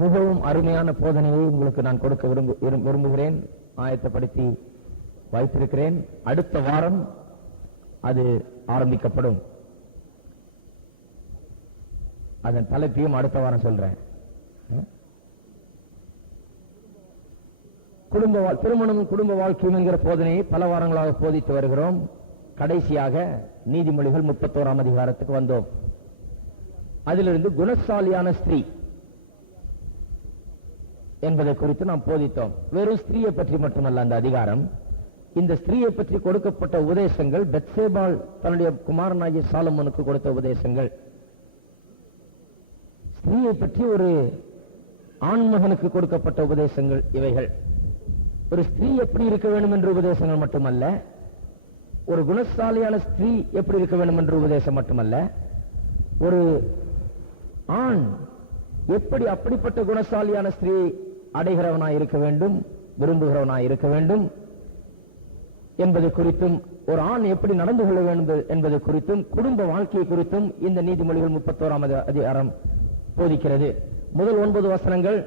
மிகவும் அருமையான போதனையை உங்களுக்கு நான் கொடுக்க விரும்புகிறேன். ஆயத்தப்படுத்தி வைத்திருக்கிறேன். அடுத்த வாரம் அது ஆரம்பிக்கப்படும். அதன் தலைப்பையும் அடுத்த வாரம் சொல்றேன். திருமணம் குடும்ப வாழ்க்கையும் என்கிற போதனையை பல வாரங்களாக போதித்து வருகிறோம். கடைசியாக நீதிமொழிகள் 31ஆம் அதிகாரத்துக்கு வந்தோம். அதிலிருந்து குணசாலியான ஸ்திரீ என்பதை குறித்து நாம் போதித்தோம். வெறும் ஸ்திரீயை பற்றி மட்டுமல்ல அந்த அதிகாரம். இந்த ஸ்திரீயை பற்றி கொடுக்கப்பட்ட உபதேசங்கள் பெத்சேபாள் தன்னுடைய குமாரனாகிய சாலமோனுக்கு கொடுத்த உபதேசங்கள். ஸ்திரீயை பற்றி ஒரு ஆண்மகனுக்கு கொடுக்கப்பட்ட உபதேசங்கள் இவைகள். ஒரு ஸ்திரீ எப்படி இருக்க வேண்டும் என்ற உபதேசங்கள் மட்டுமல்ல, ஒரு குணசாலியான ஸ்திரீ எப்படி இருக்க வேண்டும் என்ற உபதேசம் மட்டுமல்ல, ஒரு ஆண் எப்படி அப்படிப்பட்ட குணசாலியான ஸ்திரீ அடைகிறவனாய் இருக்க வேண்டும், விரும்புகிறவனாய் இருக்க வேண்டும் என்பது குறித்தும், ஒரு ஆண் எப்படி நடந்து கொள்ள வேண்டும் என்பது குறித்தும், குடும்ப வாழ்க்கை குறித்தும் இந்த நீதிமொழிகள் 31ஆம் அதிகாரம் போதிக்கிறது. முதல் 9 வசனங்கள்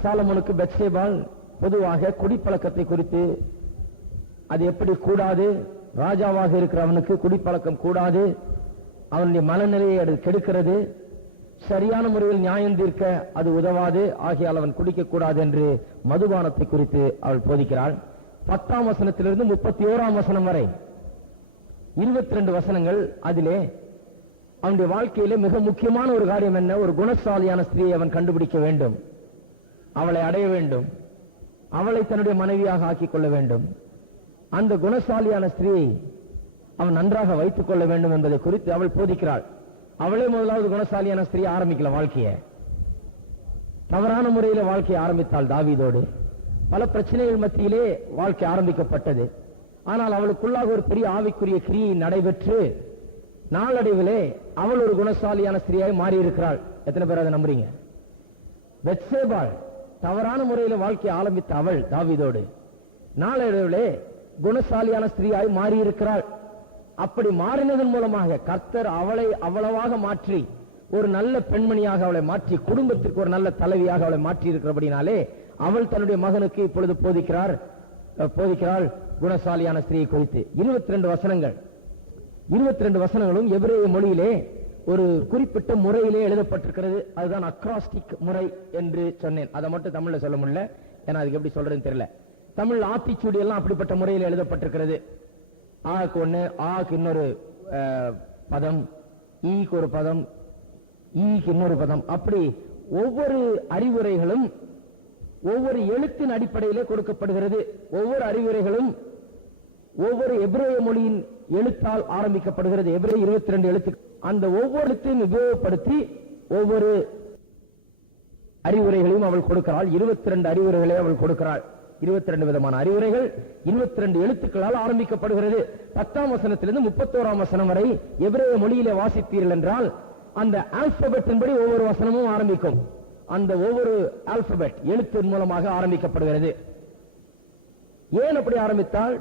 சாலமோனுக்கு பெத்சேபாள் பொதுவாக குடிப்பழக்கத்தை குறித்து, அது எப்படி கூடாது, ராஜாவாக இருக்கிறவனுக்கு குடிப்பழக்கம் கூடாது, அவனுடைய மனநிலையை அது கெடுக்கிறது, சரியான முறையில் நியாயம் தீர்க்க அது உதவாது, ஆகையால் அவன் குடிக்க கூடாது என்று மதுபானத்தை குறித்து அவள் போதிக்கிறாள். 10ஆம் வசனத்திலிருந்து 31ஆம் வசனம் வரை 22 வசனங்கள். அதிலே அவனுடைய வாழ்க்கையிலே மிக முக்கியமான ஒரு காரியம் என்ன? ஒரு குணசாலியான ஸ்திரீயை அவன் கண்டுபிடிக்க வேண்டும், அவளை அடைய வேண்டும், அவளை தன்னுடைய மனைவியாக ஆக்கிக் கொள்ள வேண்டும், அந்த குணசாலியான ஸ்திரீயை அவன் நன்றாக வைத்துக் கொள்ள வேண்டும் என்பதை குறித்து அவள் போதிக்கிறாள். அவளே முதலாவது குணசாலியான ஸ்திரீ ஆரம்பிக்கல வாழ்க்கையை. தவறான முறையில் வாழ்க்கையை ஆரம்பித்தாள். தாவீதோடு பல பிரச்சனைகள் மத்தியிலே வாழ்க்கை ஆரம்பிக்கப்பட்டது. ஆனால் அவளுக்குள்ளாக ஒரு பெரிய ஆவிக்குரிய கிரியை நடைபெற்று நாளடைவிலே அவள் ஒரு குணசாலியான ஸ்திரீயாய் மாறி இருக்கிறாள். எத்தனை பேர் அதை நம்புறீங்க? பெத்சேபாள் தவறான முறையில் வாழ்க்கையை ஆரம்பித்த அவள் தாவீதோடு நாளடைவிலே குணசாலியான ஸ்திரீயாய் மாறி இருக்கிறாள். அப்படி மாறினதன் மூலமாக கர்த்தர் அவளை அவ்வளவாக மாற்றி ஒரு நல்ல பெண்மணியாக அவளை மாற்றி குடும்பத்திற்கு ஒரு நல்ல தலைவியாக அவளை மாற்றி இருக்கிறபடினாலே அவள் தன்னுடைய மகனுக்கு இப்பொழுது போதிக்கிறாள் குணசாலியான ஸ்திரீயை குறித்து. 22 வசனங்கள். 22 வசனங்களும் எபிரேய மொழியிலே ஒரு குறிப்பிட்ட முறையிலே எழுதப்பட்டிருக்கிறது. அதுதான் அக்ராஸ்டிக் முறை என்று சொன்னேன். அதை மட்டும் தமிழ்ல சொல்ல முடியல, ஏன்னா அதுக்கு எப்படி சொல்றதுன்னு தெரியல. தமிழ் ஆத்திச்சூடி எல்லாம் அப்படிப்பட்ட முறையில் எழுதப்பட்டிருக்கிறது. ஆக்கு ஒண்ணு, ஆக்கு இன்னொரு பதம், ஈக்கு ஒரு பதம், ஈக்கு இன்னொரு பதம், அப்படி ஒவ்வொரு அறிவுரைகளும் ஒவ்வொரு எழுத்தின் அடிப்படையிலே கொடுக்கப்படுகிறது. ஒவ்வொரு அறிவுரைகளும் ஒவ்வொரு எபிரேய மொழியின் எழுத்தால் ஆரம்பிக்கப்படுகிறது. எபிரேய 22 எழுத்து. அந்த ஒவ்வொரு எழுத்தையும் உபயோகப்படுத்தி ஒவ்வொரு அறிவுரைகளையும் அவள் கொடுக்கிறாள். 22 அறிவுரைகளை அவள் கொடுக்கிறாள். 22 விதமான அறிவுரைகள் 22 எழுத்துக்களால் ஆரம்பிக்கப்படுகிறது. 10ஆம் வசனத்திலிருந்து 31ஆம் வசனம் வரை எபிரேய மொழியிலே வாசிப்பீர்கள் என்றால் அந்த ஆல்பபெட்டின் படி ஒவ்வொரு வசனமும் ஆரம்பிக்கும். அந்த ஒவ்வொரு ஆல்பபெட் எழுத்தின் மூலமாக ஆரம்பிக்கப்படுகிறது. ஏன் அப்படி ஆரம்பித்தால்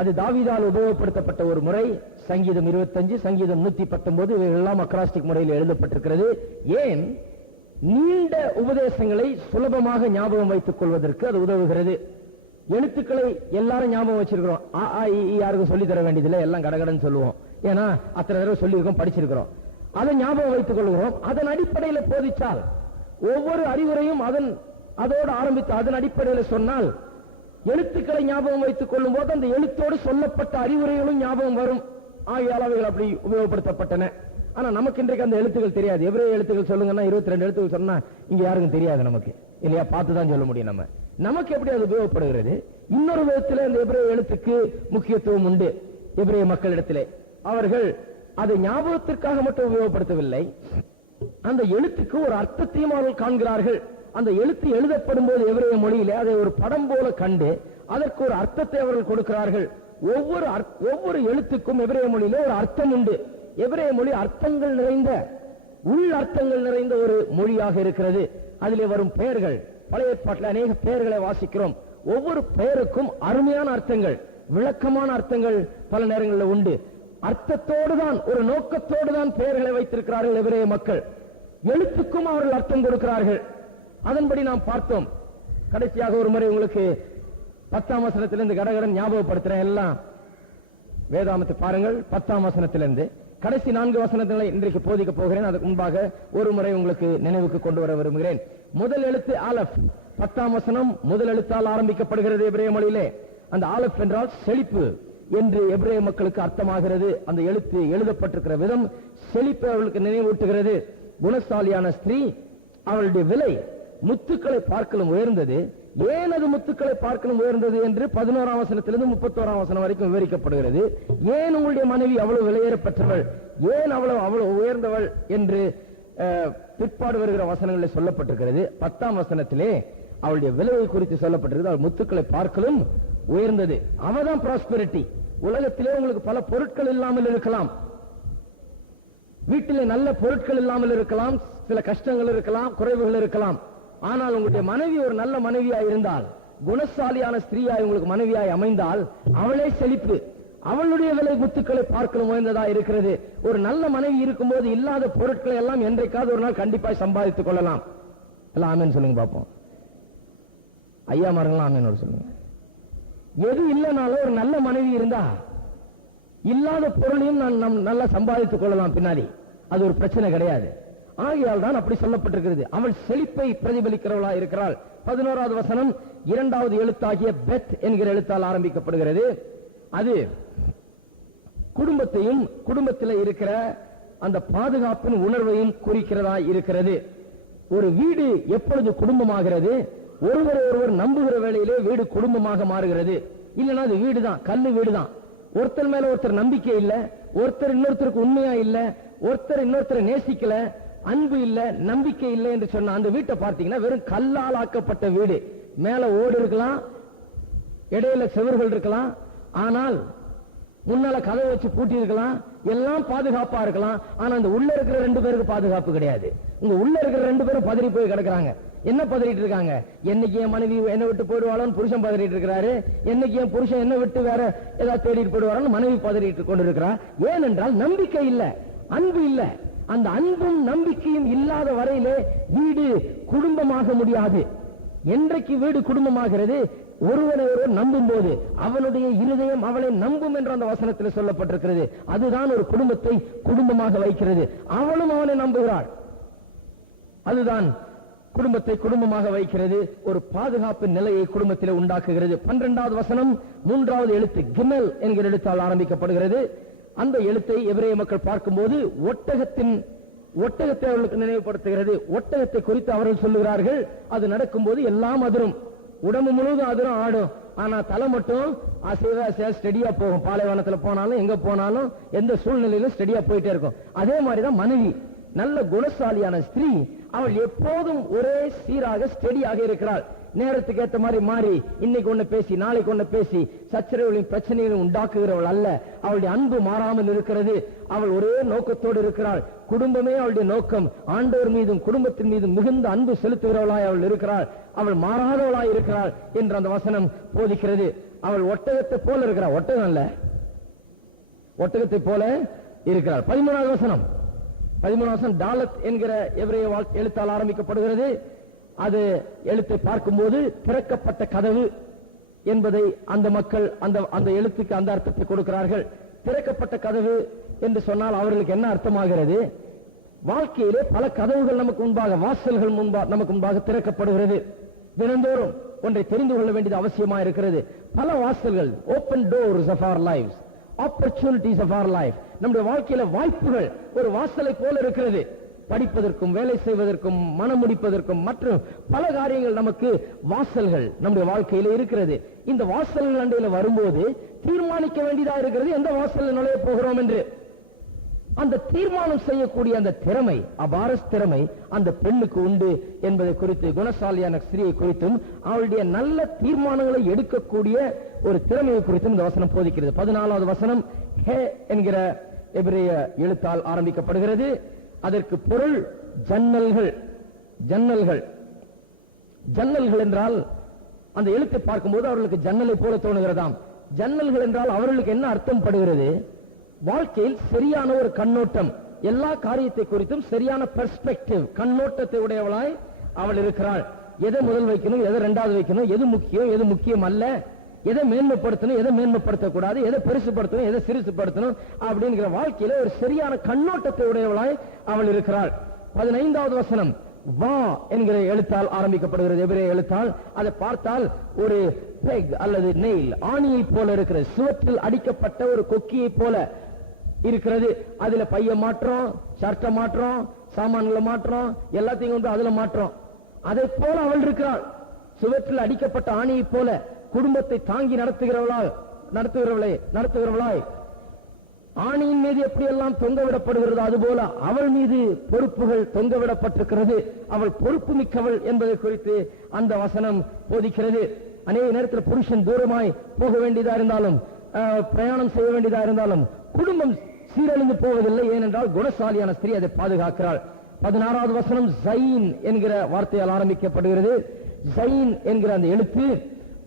அது தாவீதால் உபயோகப்படுத்தப்பட்ட ஒரு முறை. சங்கீதம் 25, சங்கீதம் 119 இவைகளெல்லாம் அக்ராஸ்டிக் முறையில் எழுதப்பட்டிருக்கிறது. ஏன்? நீண்ட உபதேசங்களை சுலபமாக ஞாபகம் வைத்துக் கொள்வதற்கு அது உதவுகிறது. எழுத்துக்களை எல்லாரும் ஞாபகம் வச்சிருக்கிறோம். யாருக்கும் சொல்லி தர வேண்டியதில்லை, எல்லாம் கடகடன்னு சொல்லுவோம். ஏன்னா அத்தனை தடவை சொல்லியிருக்கோம், படிச்சிருக்கிறோம். அதை ஞாபகம் வைத்துக் கொள்கிறோம். அதன் அடிப்படையில் போதிச்சால் ஒவ்வொரு அறிவுரையும் அதோடு ஆரம்பித்து அதன் அடிப்படையில் சொன்னால் எழுத்துக்களை ஞாபகம் வைத்துக் கொள்ளும் போது அந்த எழுத்தோடு சொல்லப்பட்ட அறிவுரைகளும் ஞாபகம் வரும். ஆகிய அளவுகள் அப்படி உபயோகப்படுத்தப்பட்டன. ஆனா நமக்கு இன்றைக்கு அந்த எழுத்துக்கள் தெரியாது. எபிரேய எழுத்துக்கள் சொல்லுங்கன்னா 22 எழுத்துக்கள் சொன்னா இங்க யாருக்கும் தெரியாது நமக்கு, இல்லையா? பார்த்துதான் சொல்ல முடியும். நமக்கு எப்படி அது உபயோகப்படுகிறது? இன்னொரு விதத்தில் அந்த எபிரேய எழுத்துக்கு முக்கியத்துவம் உண்டு. எபிரேய மக்களிடத்திலே அவர்கள் அதை ஞாபகத்திற்காக மட்டும் உபயோகப்படுத்தவில்லை, அந்த எழுத்துக்கு ஒரு அர்த்தத்தையும் அவர்கள் காண்கிறார்கள். அந்த எழுத்து எழுதப்படும் போது எபிரேய மொழியிலே அதை ஒரு படம் போல கண்டு அதற்கு ஒரு அர்த்தத்தை அவர்கள் கொடுக்கிறார்கள். ஒவ்வொரு எழுத்துக்கும் எபிரேய மொழியிலே ஒரு அர்த்தம் உண்டு. எபிரேய மொழி அர்த்தங்கள் நிறைந்த, உள் அர்த்தங்கள் நிறைந்த ஒரு மொழியாக இருக்கிறது. அதிலே வரும் பெயர்கள், பழைய ஏற்பாட்டில் அநேக பெயர்களை வாசிக்கிறோம். ஒவ்வொரு பெயருக்கும் அருமையான அர்த்தங்கள், விளக்கமான அர்த்தங்கள் பல நேரங்களில் உண்டு. அர்த்தத்தோடு தான், ஒரு நோக்கத்தோடு தான் பெயர்களை வைத்திருக்கிறார்கள் எபிரேய மக்கள். எழுத்துக்கும் அவர்கள் அர்த்தம் கொடுக்கிறார்கள். அதன்படி நாம் பார்த்தோம். கடைசியாக ஒரு முறை உங்களுக்கு 10ஆம் வசனத்திலிருந்து கடகடன் ஞாபகப்படுத்துறேன். எல்லாம் வேதாமத்தை பாருங்கள். 10ஆம் வசனத்திலிருந்து கடைசி 4 வசனங்களை இன்றைக்கு போதிக்க போகிறேன். அதுக்கு முன்பாக ஒரு முறை உங்களுக்கு நினைவுக்கு கொண்டு வர விரும்புகிறேன். முதல் எழுத்து ஆலப். 10ஆம் வசனம் முதல் எழுத்தால் ஆரம்பிக்கப்படுகிறது எபிரேய மொழியிலே. அந்த ஆலப் என்றால் செழிப்பு என்று எபிரேய மக்களுக்கு அர்த்தமாகிறது. அந்த எழுத்து எழுதப்பட்டிருக்கிற விதம் செழிப்பு அவர்களுக்கு நினைவூட்டுகிறது. குணசாலியான ஸ்திரீ, அவளுடைய விலை முத்துக்களை பார்க்கலும் உயர்ந்தது. ஏன் அது முத்துக்களை பார்க்கலும் உயர்ந்தது என்று 11ஆம் வசனத்திலிருந்து 31ஆம் வசனம் வரைக்கும் விவரிக்கப்படுகிறது. ஏன் உங்களுடைய மனைவி அவ்வளவு விலையேறப்பட்டவள், ஏன் அவ்வளவு உயர்ந்தவள் என்று பிற்பாடு வருகிற வசனங்களில் சொல்லப்பட்டிருக்கிறது. 10ஆம் வசனத்திலே அவளுடைய விலையை குறித்து சொல்லப்பட்டிருக்கிறது. அவள் முத்துக்களை பார்க்கலும் உயர்ந்தது. அவதான் ப்ராஸ்பெரிட்டி. உலகத்திலே உங்களுக்கு பல பொருட்கள் இல்லாமல் இருக்கலாம், வீட்டிலே நல்ல பொருட்கள் இல்லாமல் இருக்கலாம், சில கஷ்டங்கள் இருக்கலாம், குறைவுகள் இருக்கலாம். ஆனால் உங்களுடைய மனைவி ஒரு நல்ல மனைவியாய் இருந்தால், குணசாலியான ஸ்திரீயாய் உங்களுக்கு மனைவியாய் அமைந்தால், அவளே செழிப்பு. அவளுடைய விலை முத்துக்களை பார்க்கலும் உயர்ந்ததா இருக்கிறது. ஒரு நல்ல மனைவி இருக்கும்போது இல்லாத பொருட்களை எல்லாம் என்றைக்காவது ஒரு நாள் கண்டிப்பாய் சம்பாதித்துக் கொள்ளலாம். எல்லாம் ஆமேன் சொல்லுங்க பாப்போம். ஐயா மாருங்களாம் ஆமேன் சொல்லுங்க. எது இல்லைனாலும் ஒரு நல்ல மனைவி இருந்தா இல்லாத பொருளையும் நாம் நல்லா சம்பாதித்துக் கொள்ளலாம் பின்னாடி. அது ஒரு பிரச்சனை கிடையாது. ஆகையால் தான் அப்படி சொல்லப்பட்டிருக்கிறது. அவள் செழிப்பை பிரதிபலிக்கிறவளா இருக்கிறாள். 11வது வசனம் 2வது எழுத்தாகிய பெத் என்கிற எழுத்தால் ஆரம்பிக்கப்படுகிறது. அது குடும்பத்தையும் குடும்பத்தில் இருக்கிற அந்த பாதுகாப்பின் உணர்வையும் குறிக்கிறதா இருக்கிறது. ஒரு வீடு எப்பொழுது குடும்பமாகிறது, ஒருவர் ஒருவர் நம்புகிற வேளையிலே வீடு குடும்பமாக மாறுகிறது. இல்லைன்னா அது வீடுதான், கல்லு வீடுதான். ஒருத்தர் மேல ஒருத்தர் நம்பிக்கை இல்ல, ஒருத்தர் இன்னொருத்தருக்கு உண்மையா இல்ல, ஒருத்தர் இன்னொருத்தரை நேசிக்கல, அன்பு இல்ல, நம்பிக்கை இல்லை என்று சொன்ன அந்த வீட்டை பார்த்தீங்கன்னா வெறும் கல்லால் ஆக்கப்பட்ட வீடு. மேல ஓடு இருக்கலாம், இடையில செவர்கள் இருக்கலாம், ஆனால் முன்னால கதவை வச்சு பூட்டி இருக்கலாம், எல்லாம் பாதுகாப்பா இருக்கலாம். ஆனா அந்த உள்ள இருக்கிற 2 பேருக்கு பாதுகாப்பு கிடையாது. உங்க உள்ள இருக்கிற 2 பேரும் பதறி போய் கிடக்குறாங்க. என்ன பதறிட்டு இருக்காங்க? என்னைக்கு என் மனைவி என்ன விட்டு போயிடுவாளோன்னு புருஷன் பதறிட்டு இருக்கிறாரு. என்னைக்கு என் புருஷன் என்ன விட்டு வேற ஏதாவது தேடிட்டு போயிடுவாரோன்னு மனைவி பதறிட்டு கொண்டு இருக்கிறார். ஏனென்றால் நம்பிக்கை இல்ல, அன்பு இல்ல. அந்த அன்பும் நம்பிக்கையும் இல்லாத வரையிலே வீடு குடும்பமாக முடியாது. என்றைக்கு வீடு குடும்பமாகிறது, ஒருவனை ஒருவர் நம்பும் போது அவனுடைய இருதயம் அவளை நம்பும் என்று அந்த வசனத்தில் சொல்லப்பட்டிருக்கிறது. அதுதான் ஒரு குடும்பத்தை குடும்பமாக வைக்கிறது. அவளும் அவனை நம்புகிறாள். அதுதான் குடும்பத்தை குடும்பமாக வைக்கிறது. ஒரு பாதுகாப்பு நிலையை குடும்பத்தில் உண்டாக்குகிறது. 12வது வசனம் 3வது எழுத்து கிமெல் என்கிற எழுத்தால் ஆரம்பிக்கப்படுகிறது. அந்த எழுத்தை எபிரேய மக்கள் பார்க்கும்போது ஒட்டகத்தை அவர்களுக்கு நினைவுபடுத்துகிறது. ஒட்டகத்தை குறித்து அவர்கள் சொல்லுகிறார்கள், அது நடக்கும்போது எல்லாம் அதிரும், உடம்பு முழுவதும் அதிரும், ஆடும். ஆனா தலை மட்டும் அசைவா ஸ்டெடியா போகும். பாலைவனத்தில் போனாலும் எங்க போனாலும் எந்த சூழ்நிலையிலும் ஸ்டெடியா போயிட்டே இருக்கும். அதே மாதிரிதான் மனைவி, நல்ல குணசாலியான ஸ்திரீ, அவள் எப்போதும் ஒரே சீராக ஸ்டெடியாக இருக்கிறாள். நேரத்துக்கு ஏற்ற மாதிரி மாறி இன்னைக்கு ஒண்ணு பேசி நாளைக்கு ஒண்ணு பேசி சச்சரவுகளையும் பிரச்சனைகளையும் உண்டாக்குகிறவள் அல்ல. அவளுடைய அன்பு மாறாமல் இருக்கிறது. அவள் ஒரே நோக்கத்தோடு இருக்கிறாள். குடும்பமே அவளுடைய நோக்கம். ஆண்டவர் மீதும் குடும்பத்தின் மீதும் மிகுந்த அன்பு செலுத்துகிறவளாய் அவள் இருக்கிறாள். அவள் மாறாதவளாய் இருக்கிறாள் என்று அந்த வசனம் போதிக்கிறது. அவள் ஒட்டகத்தை போல இருக்கிறாள். ஒட்டகம் அல்ல, ஒட்டகத்தை போல இருக்கிறாள். 13வது வசனம் டாலத் என்கிற எபிரேய எழுத்தால் ஆரம்பிக்கப்படுகிறது. அது எழுத்தை பார்க்கும்போது திறக்கப்பட்ட கதவு என்பதை அந்த மக்கள் அந்த எழுத்துக்கு அந்த அர்த்தத்தை கொடுக்கிறார்கள். திறக்கப்பட்ட கதவு என்று சொன்னால் அவர்களுக்கு என்ன அர்த்தமாகிறது? வாழ்க்கையிலே பல கதவுகள் நமக்கு முன்பாக, வாசல்கள் நமக்கு முன்பாக திறக்கப்படுகிறது. தினந்தோறும் ஒன்றை தெரிந்து கொள்ள வேண்டியது அவசியமா இருக்கிறது. பல வாசல்கள், open doors of our lifes, opportunities of our life. நம்முடைய வாழ்க்கையில வாய்ப்புகள் ஒரு வாசலை போல இருக்கிறது. படிப்பதற்கும், வேலை செய்வதற்கும், மனம் முடிப்பதற்கும் மற்றும் பல காரியங்கள் நமக்கு வாசல்கள் நம்முடைய வாழ்க்கையில இருக்கிறது. இந்த வாசல்கள் அண்டையில வரும்போது தீர்மானிக்க வேண்டியதா இருக்கிறது, எந்த வாசலில் நுழைய போகிறோம் என்று. அந்த தீர்மானம் செய்யக்கூடிய அந்த திறமை, அபாரஸ் திறமை அந்த பெண்ணுக்கு உண்டு என்பதை குறித்து, குணசாலியான ஸ்திரியை குறித்தும் அவளுடைய நல்ல தீர்மானங்களை எடுக்கக்கூடிய ஒரு திறமையை குறித்தும் இந்த வசனம் போதிக்கிறது. 14வது வசனம் ஹே என்கிற எபிரேய எழுத்தால் ஆரம்பிக்கப்படுகிறது. அதற்கு பொருள் ஜன்னல்கள். ஜன்னல்கள் ஜன்னல்கள் என்றால் அந்த எழுத்தை பார்க்கும்போது அவர்களுக்கு ஜன்னலை போல தோணுகிறதாம். ஜன்னல்கள் என்றால் அவர்களுக்கு என்ன அர்த்தம் படுகிறது? வாழ்க்கையில் சரியான ஒரு கண்ணோட்டம், எல்லா காரியத்தை குறித்தும் சரியான பெர்ஸ்பெக்டிவ், கண்ணோட்டத்தை உடையவளாய் அவள் இருக்கிறாள். எதை முதல் வைக்கணும், எதை இரண்டாவது வைக்கணும், எது முக்கியம், எது முக்கியம் அல்ல, எதை மேன்மைப்படுத்தணும், எதை மேன்மைப்படுத்தக்கூடாது, எதை பெருசுப்படுத்தணும், எதை சிறுசுப்படுத்தணும் அப்படிங்கிற வாழ்க்கையில ஒரு சரியான கண்ணோட்டத்தை உடையவளாய் அவள் இருக்கிறாள். 15வது வசனம் வா என்கிற எழுத்தால் ஆரம்பிக்கப்படுகிறது, எபிரேய எழுத்தால். அதை பார்த்தால் ஒரு பெக் அல்லது நெயில், ஆணியை போல இருக்கிறது, சுவற்றில் அடிக்கப்பட்ட ஒரு கொக்கியை போல இருக்கிறது. அதுல பைய மாற்றம், ஷர்ட்டை மாற்றம், சாமான்களை மாற்றம், எல்லாத்தையும் கொண்டு அதுல மாற்றம். அதை போல அவள் இருக்கிறாள், சுவற்றில் அடிக்கப்பட்ட ஆணியை போல குடும்பத்தை தாங்கி நடத்துகிறவளாய் ஆணியின் மீது எப்படியெல்லாம் தொங்கவிடப்படுகிறது அதுபோல அவள் மீது பொறுப்புகள் தொங்கவிடப்பட்டிருக்கிறது. அவள் பொறுப்பு மிக்கவள் என்பதை குறித்து அந்த வசனம் போதிக்கிறது. அநேக நேரத்தில் புருஷன் தூரமாய் போக வேண்டியதா இருந்தாலும், பிரயாணம் செய்ய வேண்டியதா இருந்தாலும் குடும்பம் சீரழிந்து போவதில்லை. ஏனென்றால் குணசாலியான ஸ்திரீ அதை பாதுகாக்கிறாள். 16வது வசனம் ஜைன் என்கிற வார்த்தையால் ஆரம்பிக்கப்படுகிறது. ஜைன் என்கிற அந்த எழுத்து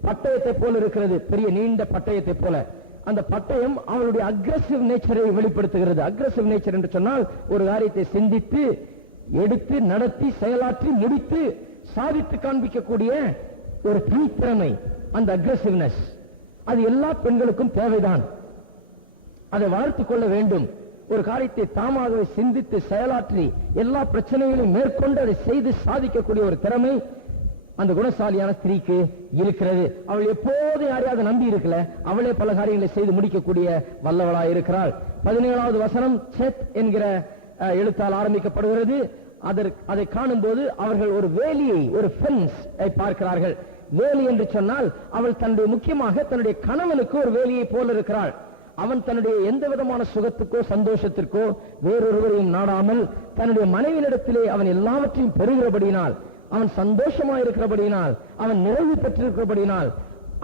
பட்டயத்தை போல இருக்கிறது, பெரிய நீண்ட பட்டயத்தை போல. அந்த பட்டயம் அவளுடைய அக்ரெசிவ் நேச்சரை வெளிப்படுத்துகிறது. அக்ரெசிவ் நேச்சர் என்று சொன்னால் ஒரு காரியத்தை சிந்தித்து எடுத்து நடத்தி செயலாற்றி முடித்து சாதித்து காண்பிக்கக்கூடிய ஒரு தனித்திறமை, அந்த அக்ரெசிவ்னஸ். அது எல்லா பெண்களுக்கும் தேவைதான், அதை வளர்த்துக் கொள்ள வேண்டும். ஒரு காரியத்தை தாமாகவே சிந்தித்து செயலாற்றி எல்லா பிரச்சனைகளையும் மேற்கொண்டு அதை செய்து சாதிக்கக்கூடிய ஒரு திறமை அந்த குணசாலியான ஸ்திரீக்கு இருக்கிறது. அவள் எப்போது யாரையாவது நம்பி இருக்கல, அவளே பல காரியங்களை செய்து முடிக்கக்கூடிய வல்லவளாய் இருக்கிறாள். 17வது வசனம் செத் என்கிற எழுத்தால் ஆரம்பிக்கப்படுகிறது. அதை காணும் போது அவர்கள் ஒரு வேலியை, ஒரு ஃபென்ஸ் பார்க்கிறார்கள். வேலி என்று சொன்னால் அவள் தன்னுடைய முக்கியமாக தன்னுடைய கணவனுக்கு ஒரு வேலியை போல இருக்கிறாள். அவன் தன்னுடைய எந்த விதமான சுகத்துக்கோ சந்தோஷத்திற்கோ வேறொருவரையும் நாடாமல் தன்னுடைய மனைவியிடத்திலே அவன் எல்லாவற்றையும் பெறுகிறபடியினால், அவன் சந்தோஷமாயிருக்கிறபடியினால், அவன் நிறைவு பெற்றிருக்கிறபடியினால்,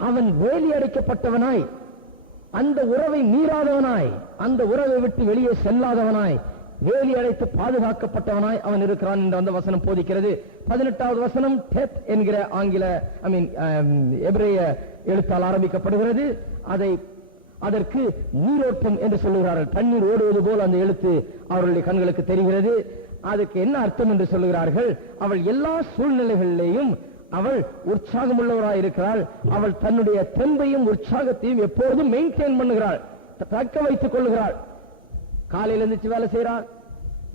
அவன் வேலி அடைக்கப்பட்டவனாய், அந்த உறவை மீறாதவனாய், அந்த உறவை விட்டு வெளியே செல்லாதவனாய், வேலி அடைத்து பாதுகாக்கப்பட்டவனாய் அவன் இருக்கிறான் என்று அந்த வசனம் போதிக்கிறது. 18வது வசனம் டெத் என்கிற எபிரேய எழுத்தால் ஆரம்பிக்கப்படுகிறது. அதற்கு நீரோட்டம் என்று சொல்லுகிறார்கள். தண்ணீர் ஓடுவது போல் அந்த எழுத்து அவர்களுடைய கண்களுக்கு தெரிகிறது. அதுக்கு என்ன அர்த்தம் என்று சொல்லுகிறார்கள்? அவள் எல்லா சூழ்நிலைகளிலேயும் அவள் உற்சாகமுள்ளவராய் இருக்கிறாள். அவள் தன்னுடைய தெம்பையும் உற்சாகத்தையும் எப்பொழுதும் மெயின்டைன் பண்ணுகிறாள், தக்க வைத்துக் கொள்ளுகிறாள். காலையில் எழுந்திருச்சு வேலை செய்யறா,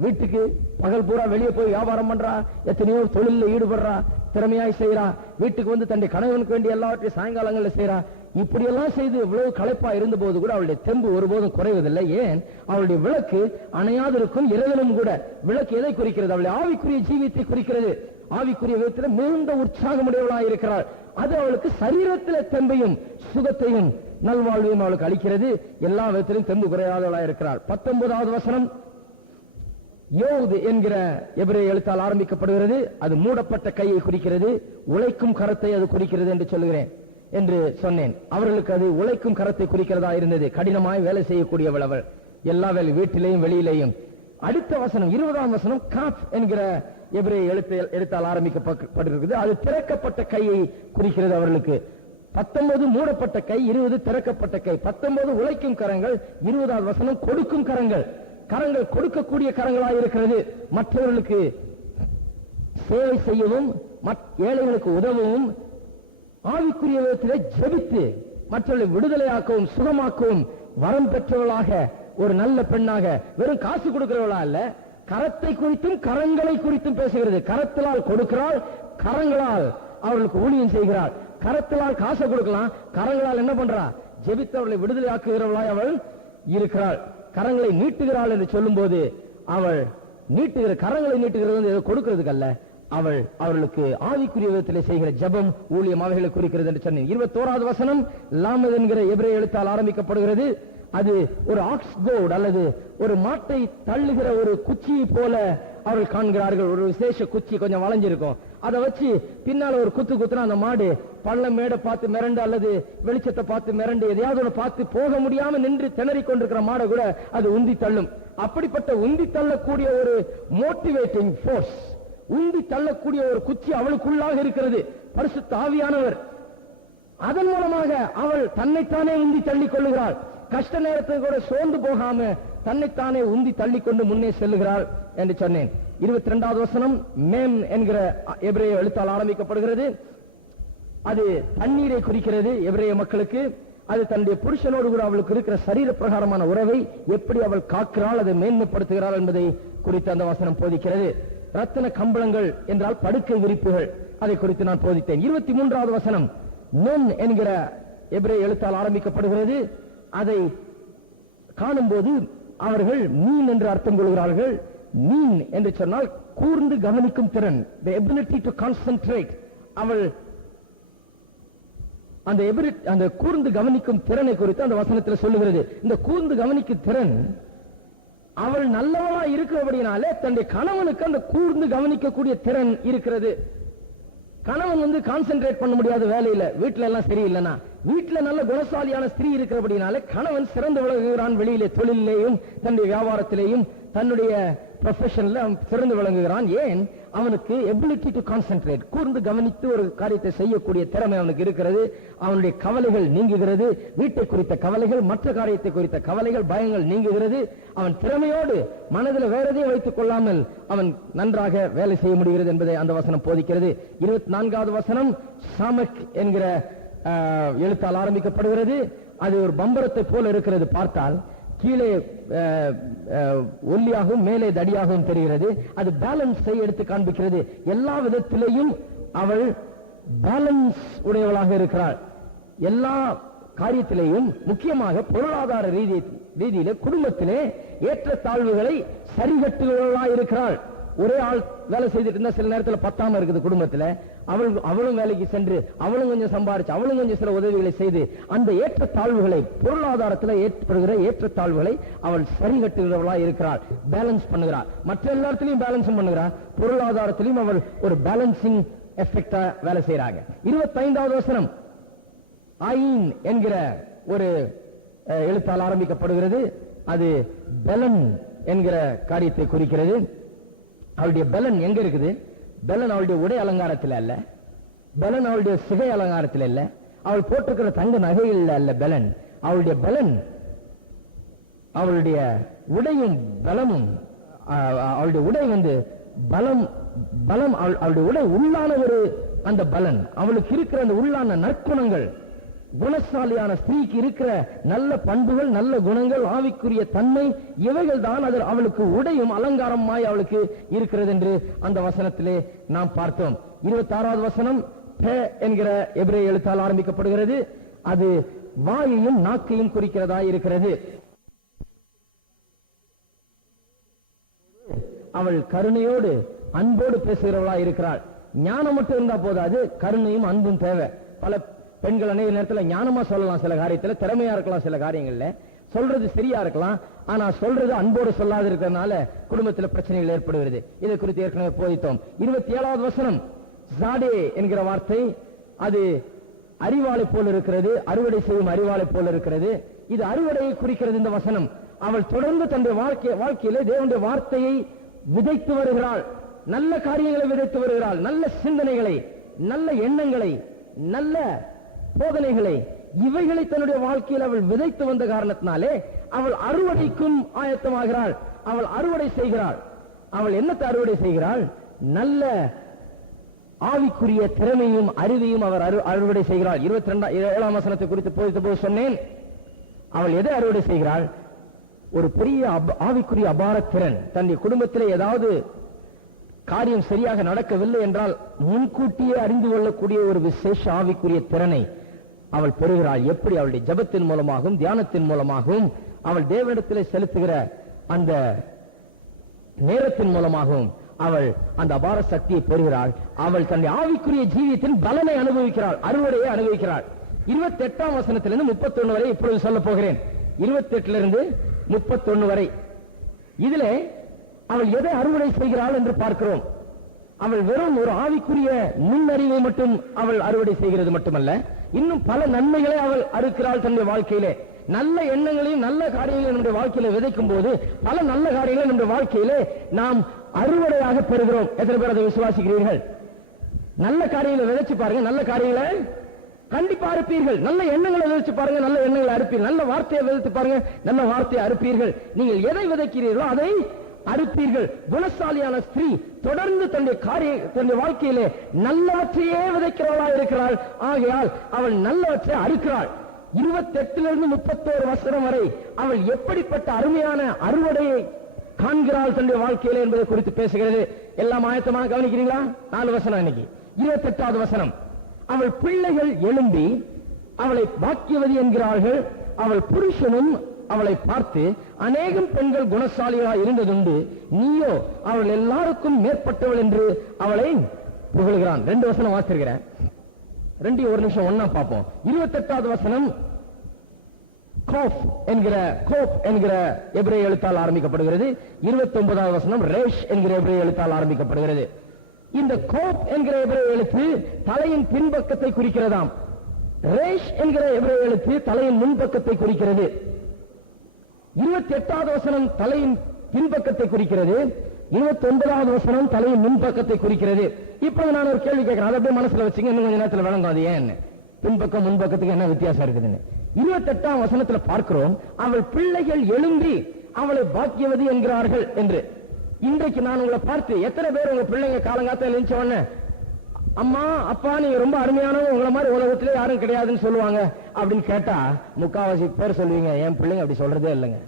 வீட்டுக்கு பகல் பூரா வெளியே போய் வியாபாரம் பண்றா, எத்தனையோ தொழிலில் ஈடுபடுறா, திறமையாய் செய்யறா. வீட்டுக்கு வந்து தன்னுடைய கணவனுக்கு வேண்டிய எல்லாவற்றையும் சாயங்காலங்களில் செய்யறா. இப்படியெல்லாம் செய்து இவ்வளவு களைப்பா இருந்த போது கூட அவளுடைய தெம்பு ஒருபோதும் குறைவதில்லை. ஏன்? அவளுடைய விளக்கு அணையாதிருக்கும் இரவிலும் கூட. விளக்கு எதை குறிக்கிறது? அவளுடைய ஆவிக்குரிய ஜீவியத்தை குறிக்கிறது. ஆவிக்குரிய விதத்தில் மிகுந்த உற்சாகமுடையவளாய் இருக்கிறாள். அது அவளுக்கு சரீரத்தில் தெம்பையும் சுகத்தையும் நல்வாழ்வையும் அவளுக்கு அளிக்கிறது. எல்லா விதத்திலும் தெம்பு குறையாதவளாய் இருக்கிறாள். 19வது வசனம் யோது என்கிற எபிரேய எழுத்தால் ஆரம்பிக்கப்படுகிறது. அது மூடப்பட்ட கையை குறிக்கிறது, உழைக்கும் கரத்தை அது குறிக்கிறது என்று சொல்லுகிறேன் என்று சொன்னேன். அவர்களுக்கு அது உழைக்கும் கரத்தை குறிக்கிறதா இருந்தது. கடினமாய் வேலை செய்யக்கூடியவள் அவள், எல்லா வேலை, வீட்டிலேயும் வெளியிலேயும். அடுத்த வசனம் 20ஆம் வசனம் காப் என்கிற எபிரேய எழுத்தால் ஆரம்பிக்கப்பட்டிருக்கிறது. அது திறக்கப்பட்ட கையை குறிக்கிறது அவர்களுக்கு. 19 மூடப்பட்ட கை, 20 திறக்கப்பட்ட கை. 19 உழைக்கும் கரங்கள், 20வது வசனம் கொடுக்கும் கரங்கள். கரங்கள் கொடுக்கக்கூடிய கரங்களாய் இருக்கிறது. மற்றவர்களுக்கு சேவை செய்யவும், ஏழைகளுக்கு உதவவும், ஆவிக்குரிய விதத்திலே ஜெபித்து மற்றவர்களை விடுதலையாக்கவும் சுகமாக்கவும் வரம் பெற்றவளாக ஒரு நல்ல பெண்ணாக, வெறும் காசு கொடுக்கிறவளா அல்ல, கரத்தை குறித்தும் கரங்களை குறித்தும் பேசுகிறது. கரத்திலால் கொடுக்கிறாள், கரங்களால் அவர்களுக்கு ஊழியம் செய்கிறாள். கரத்திலால் காசை கொடுக்கலாம், கரங்களால் என்ன பண்றா? ஜெபித்தவர்களை விடுதலையாக்குகிறவளாய் அவள் இருக்கிறாள். கரங்களை நீட்டுகிறாள் என்று சொல்லும் போது அவள் நீட்டுகிற கரங்களை நீட்டுகிறது கொடுக்கிறதுக்கு அல்ல, அவள் அவர்களுக்கு ஆவிக்குரிய விதத்திலே செய்கிற ஜெபம் ஊழியம் அவைகளை குறிக்கிறது என்று சொன்னேன். 21வது வசனம் லாமத் என்கிற எபிரேய எழுத்தால் ஆரம்பிக்கப்படுகிறது. அது ஒரு ஆக்ஸ் கோட் அல்லது ஒரு மாட்டை தள்ளுகிற ஒரு குச்சியை போல அவர்கள் காண்கிறார்கள். ஒரு விசேஷ குச்சி, கொஞ்சம் வளைஞ்சிருக்கும். அதை வச்சு பின்னால ஒரு குத்துனா அந்த மாடு பள்ளம் மேடை பார்த்து மிரண்டு அல்லது வெளிச்சத்தை பார்த்து மிரண்டு எதையாவது ஒன்று பார்த்து போக முடியாம நின்று திணறி கொண்டிருக்கிற மாடை கூட அது உந்தி தள்ளும். அப்படிப்பட்ட உந்தி தள்ளக்கூடிய ஒரு மோட்டிவேட்டிங் போர்ஸ், உந்தி தள்ளக்கூடிய ஒரு குச்சி அவளுக்குள்ளாக இருக்கிறது, பரிசுத்த ஆவியானவர். அதன் மூலமாக அவள் தன்னைத்தானே உந்தி தள்ளிக் கொள்ளுகிறாள். கஷ்ட நேரத்துக்கு கூட சோர்ந்து போகாம தன்னைத்தானே உந்தி தள்ளிக்கொண்டு முன்னே செல்லுகிறாள் என்று சொன்னேன். 22வது வசனம் மேம் என்கிற எபிரேய எழுத்தால் ஆரம்பிக்கப்படுகிறது. அது தண்ணீரை குறிக்கிறது எபிரேய மக்களுக்கு. அது தன்னுடைய புருஷனோடு கூட அவளுக்கு இருக்கிற சரீர பிரகாரமான உறவை எப்படி அவள் காக்கிறாள், அதை மேன்மைப்படுத்துகிறாள் என்பதை குறித்து அந்த வசனம் போதிக்கிறது. ரத்தின கம்பளங்கள் என்றால் படுக்கை விரிப்புகள், அதை குறித்து நான் போதித்தேன். 23வது வசனம் நொன் என்கிற எபிரேய எழுத்தால் ஆரம்பிக்கப்படுகிறது. அதை காணும்போது அவர்கள் மீன் என்று அர்த்தம் கொள்கிறார்கள். மீன் என்று சொன்னால் கூர்ந்து கவனிக்கும் திறன், the ability to concentrate. அவள் அந்த கூர்ந்து கவனிக்கும் திறனை குறித்து அந்த வசனத்தில் சொல்லுகிறது. இந்த கூர்ந்து கவனிக்கும் திறன் அவள் நல்லவளா இருக்கிறபடினாலே தன்னுடைய கணவனுக்கு அந்த கூர்ந்து கவனிக்கக்கூடிய திறன் இருக்கிறது. கணவன் கான்சென்ட்ரேட் பண்ண முடியாத வேலையில, வீட்டுல எல்லாம் சரியில்லைன்னா, வீட்டுல நல்ல குணசாலியான ஸ்திரீ இருக்கிறபடினாலே கணவன் சிறந்து விளங்குகிறான். வெளியிலே தொழிலேயும் தன்னுடைய வியாபாரத்திலேயும் தன்னுடைய ப்ரொஃபஷன்ல சிறந்து விளங்குகிறான். ஏன்? அவனுக்கு எபிலிட்டி டு கான்சென்ட்ரேட், கூர்ந்து கவனித்து ஒரு காரியத்தை செய்யக்கூடிய திறமை அவனுக்கு இருக்கிறது. அவனுடைய கவலைகள் நீங்குகிறது. வீட்டை குறித்த கவலைகள், மற்ற காரியத்தை குறித்த கவலைகள், பயங்கள் நீங்குகிறது. அவன் திறமையோடு மனதில் வேற எதையும் வைத்துக் கொள்ளாமல் அவன் நன்றாக வேலை செய்ய முடிகிறது என்பதை அந்த வசனம் போதிக்கிறது. 24வது வசனம் சாமக் என்கிற எழுத்தால் ஆரம்பிக்கப்படுகிறது. அது ஒரு பம்பரத்தை போல இருக்கிறது. பார்த்தால் கீழே ஒல்லியாகவும் மேலே தடியாகவும் தெரிகிறது. அது பேலன்ஸை எடுத்து காண்பிக்கிறது. எல்லா விதத்திலேயும் அவள் பேலன்ஸ் உடையவளாக இருக்கிறாள். எல்லா காரியத்திலேயும், முக்கியமாக பொருளாதார ரீதியிலே, குடும்பத்திலே ஏற்ற தாழ்வுகளை சரிகட்டுவர்களாக இருக்கிறாள். ஒரே ஆள் வேலை செய்துட்டு இருந்தா சில நேரத்தில் பத்தாம இருக்குது குடும்பத்தில். அவளும் வேலைக்கு சென்று அவளும் கொஞ்சம் சம்பாதிச்சு அவளும் கொஞ்சம் சில உதவிகளை செய்து அந்த ஏற்ற தாழ்வுகளை, பொருளாதாரத்தில் ஏற்படுகிற ஏற்ற தாழ்வுகளை அவள் சரி கட்டுகிறவளா இருக்கிறாள். பேலன்ஸ் பண்ணுகிறாள். மற்ற எல்லாத்திலையும் பேலன்ஸ் பண்ணுகிறாள், பொருளாதாரத்திலையும் அவள் ஒரு பேலன்சிங் எஃபெக்டா வேலை செய்யறாங்க. 25வது வசனம் ஆயின் என்கிற ஒரு எழுத்தால் ஆரம்பிக்கப்படுகிறது. அது பெலன் என்கிற காரியத்தை குறிக்கிறது. அவளுடைய பலன் எங்க இருக்குது? பலன் அவளுடைய உடை அலங்காரத்தில் அல்ல, பலன் அவளுடைய சிகை அலங்காரத்தில் அல்ல, அவள் போட்டிருக்கிற தங்க நகைகள் அல்ல. பலன், அவளுடைய பலன் அவளுடைய உடையும் பலமும், அவளுடைய உடை பலம் பலம், அவளுடைய உடை உள்ளான ஒரு அந்த பலன், அவளுக்கு இருக்கிற அந்த உள்ளான நற்குணங்கள், குணசாலியான ஸ்திரீக்கு இருக்கிற நல்ல பண்புகள், நல்ல குணங்கள், ஆவிக்குரிய தன்மை, இவைகள் தான் அது அவளுக்கு உடையும் அலங்காரமாய் அவளுக்கு இருக்கிறது என்று அந்த வசனத்திலே நாம் பார்த்தோம். 26வது வசனம் என்கிற எபிரேய எழுத்தால் ஆரம்பிக்கப்படுகிறது. அது வாயையும் நாக்கையும் குறிக்கிறதா இருக்கிறது. அவள் கருணையோடு அன்போடு பேசுகிறவளா இருக்கிறாள். ஞானம் மட்டும் இருந்தா போதாது, கருணையும் அன்பும் தேவை. பல பெண்கள் அநேக நேரத்தில் ஞானமா சொல்லலாம், சில காரியத்தில் திறமையா இருக்கலாம், சில காரியங்கள்ல சொல்றது சரியா இருக்கலாம், ஆனா சொல்றது அன்போடு சொல்லாது இருக்கிறதுனால குடும்பத்தில் பிரச்சனைகள் ஏற்படுகிறது. இதை குறித்து ஏற்கனவே போதித்தோம். 27வது வசனம் ஜாடே என்கிற வார்த்தை, அது அறிவாளை போல இருக்கிறது, அறுவடை செய்யும் அறிவாளை போல இருக்கிறது. இது அறுவடையை குறிக்கிறது இந்த வசனம். அவள் தொடர்ந்து தன்னுடைய வாழ்க்கையிலே தேவனுடைய வார்த்தையை விதைத்து வருகிறாள். நல்ல காரியங்களை விதைத்து வருகிறாள். நல்ல சிந்தனைகளை, நல்ல எண்ணங்களை, நல்ல போதனைகளை, இவைகளை தன்னுடைய வாழ்க்கையில் அவள் விதைத்து வந்த காரணத்தினாலே அவள் அறுவடைக்கும் ஆயத்தமாகிறாள். அவள் அறுவடை செய்கிறாள். அவள் என்னத்தை அறுவடை செய்கிறாள்? நல்ல ஆவிக்குரிய திறமையும் அறிவையும் அவர் அறுவடை செய்கிறாள். 27ஆம் வசனத்தை குறித்து போதித்த போது சொன்னேன். அவள் எதை அறுவடை செய்கிறாள்? ஒரு பெரிய ஆவிக்குரிய அபார திறன். தன்னுடைய குடும்பத்திலே ஏதாவது காரியம் சரியாக நடக்கவில்லை என்றால் முன்கூட்டியே அறிந்து கொள்ளக்கூடிய ஒரு விசேஷ ஆவிக்குரிய திறனை அவள் பெறுகிறாள். எப்படி? அவளுடைய ஜபத்தின் மூலமாகவும் தியானத்தின் மூலமாகவும் அவள் தேவனிடத்திலே செலுத்துகிற அந்த நேரத்தின் மூலமாகவும் அவள் அந்த அபார சக்தியை பெறுகிறாள். அவள் தன்னுடைய ஆவிக்குரிய ஜீவியத்தின் பலனை அனுபவிக்கிறாள், அறுவடையை அனுபவிக்கிறாள். 28ஆம் வசனத்திலிருந்து 31 வரை இப்பொழுது சொல்ல போகிறேன். 28 31 வரை இதிலே அவள் எதை அறுவடை செய்கிறாள் என்று பார்க்கிறோம். அவள் வெறும் ஒரு ஆவிக்குரிய முன்னறிவை மட்டும் அவள் அறுவடை செய்கிறது மட்டுமல்ல, இன்னும் பல நன்மைகளை அவள் அறுக்கிறாள் தன்னுடைய வாழ்க்கையிலே. நல்ல எண்ணங்களையும் நல்ல காரியங்களையும் நம்முடைய வாழ்க்கையில விதைக்கும் போது பல நல்ல காரியங்களை நம்முடைய வாழ்க்கையிலே நாம் அறுவடையாக பெறுகிறோம். எத்தனை பேர் அதை விசுவாசிக்கிறீர்கள்? நல்ல காரியங்களை விதைச்சு பாருங்க. நல்ல காரியங்களை கண்டிப்பா அறுப்பீர்கள். நல்ல எண்ணங்களை விதைச்சு பாருங்க, நல்ல எண்ணங்களை அறுப்பீர்கள். நல்ல வார்த்தையை விதைத்து பாருங்க, நல்ல வார்த்தையை அறுப்பீர்கள். நீங்கள் எதை விதைக்கிறீர்களோ அதை அறுப்பீர்கள். குணசாலியான ஸ்திரீ தொடர்ந்து தன்னுடைய வாழ்க்கையிலே நல்லவற்றையே விதைக்கிறவளா இருக்கிறாள். ஆகையால் அவள் நல்லவற்றை அறுக்கிறாள். 28 31 வசனம் வரை அவள் எப்படிப்பட்ட அருமையான அறுவடையை காண்கிறாள் தன்னுடைய வாழ்க்கையிலே என்பதை குறித்து பேசுகிறது. எல்லாம் ஆயத்தமாக கவனிக்கிறீங்களா? 4 வசனம் இன்னைக்கு. 28வது வசனம், அவள் பிள்ளைகள் எழும்பி அவளை பாக்கியவதி என்கிறார்கள். அவள் புருஷனும் அவளை பார்த்து, அநேகம் பெண்கள் குணசாலிகளாக இருந்ததுண்டு, நீயோ அவள் எல்லாருக்கும் மேற்பட்டவள் என்று அவளை புகழ்கிறான். 2 வசனம் வாசிக்கிறேன், 2 ஒரு நிமிஷம் ஒன்னா பார்ப்போம். 28வது வசனம் கோப் என்கிற எபிரேய எழுத்தால் ஆரம்பிக்கப்படுகிறது. 29வது வசனம் ரேஷ் என்கிற எபிரேய எழுத்தால் ஆரம்பிக்கப்படுகிறது. இந்த கோப் என்கிற எபிரேய எழுத்து தலையின் பின்பக்கத்தை குறிக்கிறதாம். ரேஷ் என்கிற எபிரேய எழுத்து தலையின் முன்பக்கத்தை குறிக்கிறது. 28வது வசனம் தலையின் பின்பக்கத்தை குறிக்கிறது. 29வது வசனம் தலையின் முன்பக்கத்தை குறிக்கிறது. இப்போது நான் ஒரு கேள்வி கேட்கிறேன், அதை அப்படியே மனசுல வச்சுங்க, இன்னும் கொஞ்ச நேரத்தில் விளங்கும் அது ஏன் பின்பக்கம் முன்பக்கத்துக்கு என்ன வித்தியாசம் இருக்குதுன்னு. 28ஆம் வசனத்துல பார்க்கிறோம், அவள் பிள்ளைகள் எழும்பி அவளை பாக்கியவதி என்கிறார்கள் என்று. இன்றைக்கு நான் உங்களை பார்த்து எத்தனை பேர் உங்க பிள்ளைங்க காலங்காத்தால எழுந்த உடனே, அம்மா அப்பா நீங்க ரொம்ப அருமையானவங்க, உங்களை மாதிரி உலகத்திலே யாரும் கிடையாதுன்னு சொல்லுவாங்க அப்படின்னு கேட்டா முக்காவாசி பேர் சொல்லுவீங்க, என் பிள்ளைங்க அப்படி சொல்றதே இல்லைங்க.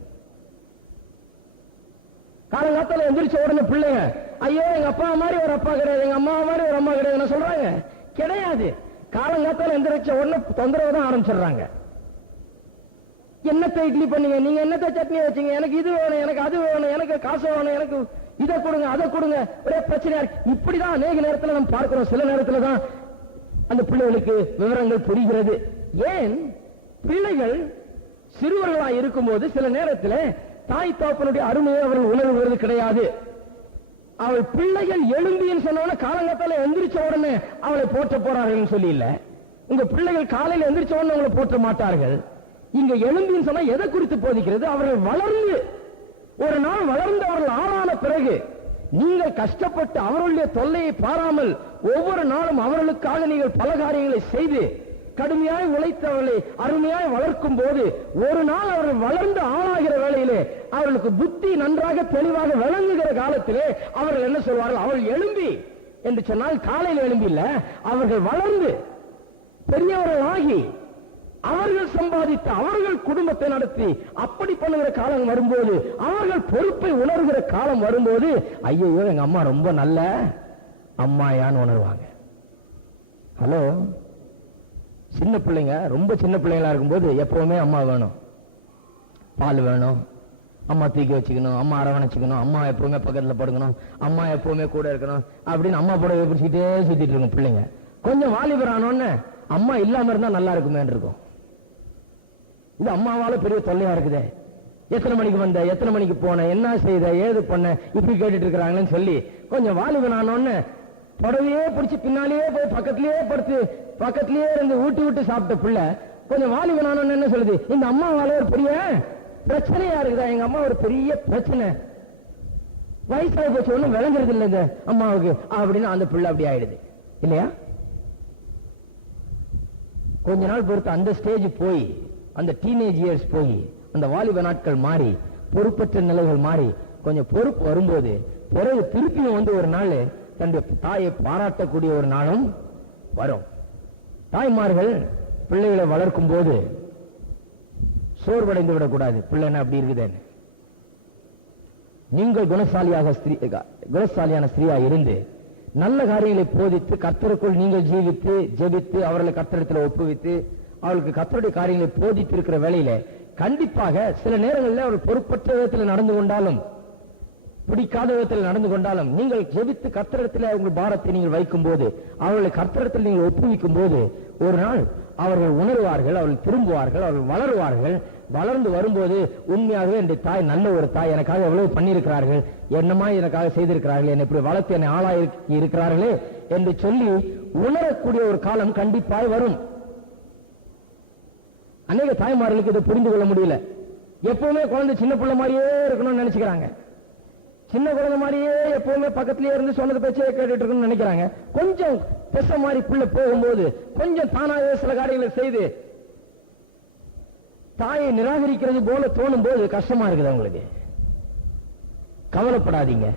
காலங்காத்தால எந்திரிச்ச உடனே பிள்ளைங்க, ஐயோ எங்க அப்பா மாதிரி ஒரு அப்பா கிடையாது, எங்க அம்மா மாதிரி ஒரு அம்மா கிடையாது சொல்றாங்க. கிடையாது. காலங்காத்தால எந்திரிச்ச உடனே தொந்தரவு தான் ஆரம்பிச்சிடுறாங்க. என்னத்தை இட்லி பண்ணீங்க, நீங்க என்னத்தை சட்னி வச்சீங்க, எனக்கு இது வேணும், எனக்கு அது வேணும், எனக்கு காசு வேணும், எனக்கு இதை கொடுங்க அதை கொடுங்க, ஒரே பிரச்சனையா இருக்கு. இப்படிதான் அநேக நேரத்தில் நம்ம பார்க்கிறோம். சில நேரத்தில் தான் அந்த பிள்ளைகளுக்கு விவரங்கள் புரிகிறது. ஏன் பிள்ளைகள் சிறுவர்களாக இருக்கும்போது சில நேரத்தில் தாய் தகப்பனுடைய அருமையை அவர்கள் உணர்வுகிறது கிடையாது. அவள் பிள்ளைகள் எழும்பின்னு சொன்ன காலங்கத்தால எந்திரிச்ச உடனே அவளை போற்ற போறார்கள் சொல்லி இல்ல. உங்க பிள்ளைகள் காலையில் எந்திரிச்ச உடனே அவங்களை போற்ற மாட்டார்கள். இங்க எழும்பின்னு சொன்னா எதை குறித்து போதிக்கிறது? அவர்கள் வளர்ந்து ஒரு நாள் வளர்ந்து அவர்கள் ஆளான பிறகு நீங்கள் கஷ்டப்பட்டு அவர்களுடைய தொல்லையை பாராமல் ஒவ்வொரு நாளும் அவர்களுக்காக நீங்கள் பல காரியங்களை செய்து கடுமையாய் உழைத்தவர்களை அருமையாய் வளர்க்கும் போது ஒரு நாள் அவர்கள் வளர்ந்து ஆளாகிற வேளையிலே அவர்களுக்கு புத்தி நன்றாக தெளிவாக விளங்குகிற காலத்திலே அவர்கள் என்ன சொல்வார்கள்? அவள் எழும்பி என்று சொன்னால் காலையில் எழும்பி இல்ல, அவர்கள் வளர்ந்து பெரியவர்கள் ஆகி அவர்கள் சம்பாதித்து அவர்கள் குடும்பத்தை நடத்தி அப்படி பண்ணுகிற காலம் வரும்போது, அவர்கள் பொறுப்பை உணர்கிற காலம் வரும்போது, ஐயோ எங்க அம்மா ரொம்ப நல்ல அம்மாயான்னு உணர்வாங்க. ஹலோ, சின்ன பிள்ளைங்க ரொம்ப சின்ன பிள்ளைங்களா இருக்கும்போது எப்பவுமே அம்மா வேணும், பால் வேணும், அம்மா தூக்கி வச்சுக்கணும், அம்மா அரவணைச்சுக்கணும், அம்மா எப்பவுமே பக்கத்துல படுக்கணும், அம்மா எப்பவுமே கூட இருக்கணும் அப்படின்னு அம்மா புடவை பிடிச்சிக்கிட்டே சுத்திட்டு இருக்கும் பிள்ளைங்க. கொஞ்சம் வாலிபர் ஆனோன்னு அம்மா இல்லாம இருந்தா நல்லா இருக்குமே இருக்கும். இது அம்மாவால பெரிய தொல்லையா இருக்குதே. எத்தனை மணிக்கு வந்த, எத்தனை மணிக்கு போன, என்ன செய்த, ஏது பண்ண, இப்படி கேட்டுட்டு இருக்கிறாங்கன்னு சொல்லி கொஞ்சம் வாலிபன் ஆனோன்னு புடவையே பிடிச்சி பின்னாலேயே போய் பக்கத்திலேயே படுத்து பக்கத்திலேயே இருந்து ஊட்டி விட்டு சாப்பிட்ட பிள்ளை கொஞ்சம் வாலிபன் ஆனோன்னு என்ன சொல்லுது? இந்த அம்மாவால ஒரு பெரிய பிரச்சனையா இருக்குதா, எங்க அம்மா ஒரு பெரிய பிரச்சனை, வயசாக போச்சு, ஒன்னும் விளங்குறது இல்லை இந்த அம்மாவுக்கு அப்படின்னு அந்த பிள்ளை அப்படி ஆயிடுது இல்லையா? கொஞ்ச நாள் பொறுத்து அந்த ஸ்டேஜ் போய், அந்த டீனேஜ் இயர்ஸ் போய், அந்த வாலிப நாட்கள் மாறி, பொறுப்பற்ற நிலைகள் மாறி, கொஞ்சம் பொறுப்பு வரும்போது பிறகு திருப்பியும் வந்து ஒரு நாள் தன்னுடைய தாயை பாராட்டக்கூடிய ஒரு நாளும் வரும். தாய்மார்கள் பிள்ளைகளை வளர்க்கும் போது சோர்வடைந்து விடக்கூடாது. பிள்ளை என்ன அப்படி இருக்குதுன்னு. நீங்கள் குணசாலியான ஸ்திரீயா இருந்து நல்ல காரியங்களை போதித்து கர்த்தருக்குள் நீங்கள் ஜீவித்து ஜெபித்து அவர்களை கர்த்தரிடத்தில் ஒப்புவித்து அவளுக்கு கர்த்தருடைய காரியங்களை போதித்து இருக்கிற வேளையில கண்டிப்பாக சில நேரங்களில் அவள் பொறுப்பற்ற விதத்தில் நடந்து கொண்டாலும் பிடிக்காத விதத்தில் நடந்து கொண்டாலும் நீங்கள் ஜெபித்து கர்த்தரிடத்தில் உங்கள் பாரத்தை நீங்கள் வைக்கும் போது அவர்களை கர்த்தரிடத்தில் நீங்கள் ஒப்புவிக்கும் போது ஒரு நாள் அவர்கள் உணர்வார்கள், அவர்கள் திரும்புவார்கள், அவர்கள் வளருவார்கள். வளர்ந்து வரும்போது உண்மையாகவே என் தாய் நல்ல ஒரு தாய், எனக்காக எவ்வளவு பண்ணியிருக்கிறார்கள், என்னமா எனக்காக செய்திருக்கிறார்கள், என்னை இப்படி வளர்த்து என்னை ஆளாக்கி இருக்கிறார்களே என்று சொல்லி உணரக்கூடிய ஒரு காலம் கண்டிப்பாக வரும். அநேக தாய்மார்களுக்கு இதை புரிந்து கொள்ள முடியல. எப்பவுமே குழந்தை சின்ன பிள்ளை மாதிரியே இருக்கணும்னு நினைச்சுக்கிறாங்க. சின்ன குழந்தை மாதிரியே எப்பவுமே பக்கத்திலேயே இருந்து சொன்னது பேச்சே கேட்டுட்டு இருக்கணும்னு நினைக்கிறாங்க. கொஞ்சம் பெச மாதிரி பிள்ளை போகும்போது கொஞ்சம் தானாகவே சில காரியங்களை செய்து தாயை நிராகரிக்கிறது போல தோணும் போது கஷ்டமா இருக்குது அவங்களுக்கு. கவலைப்படாதீங்க.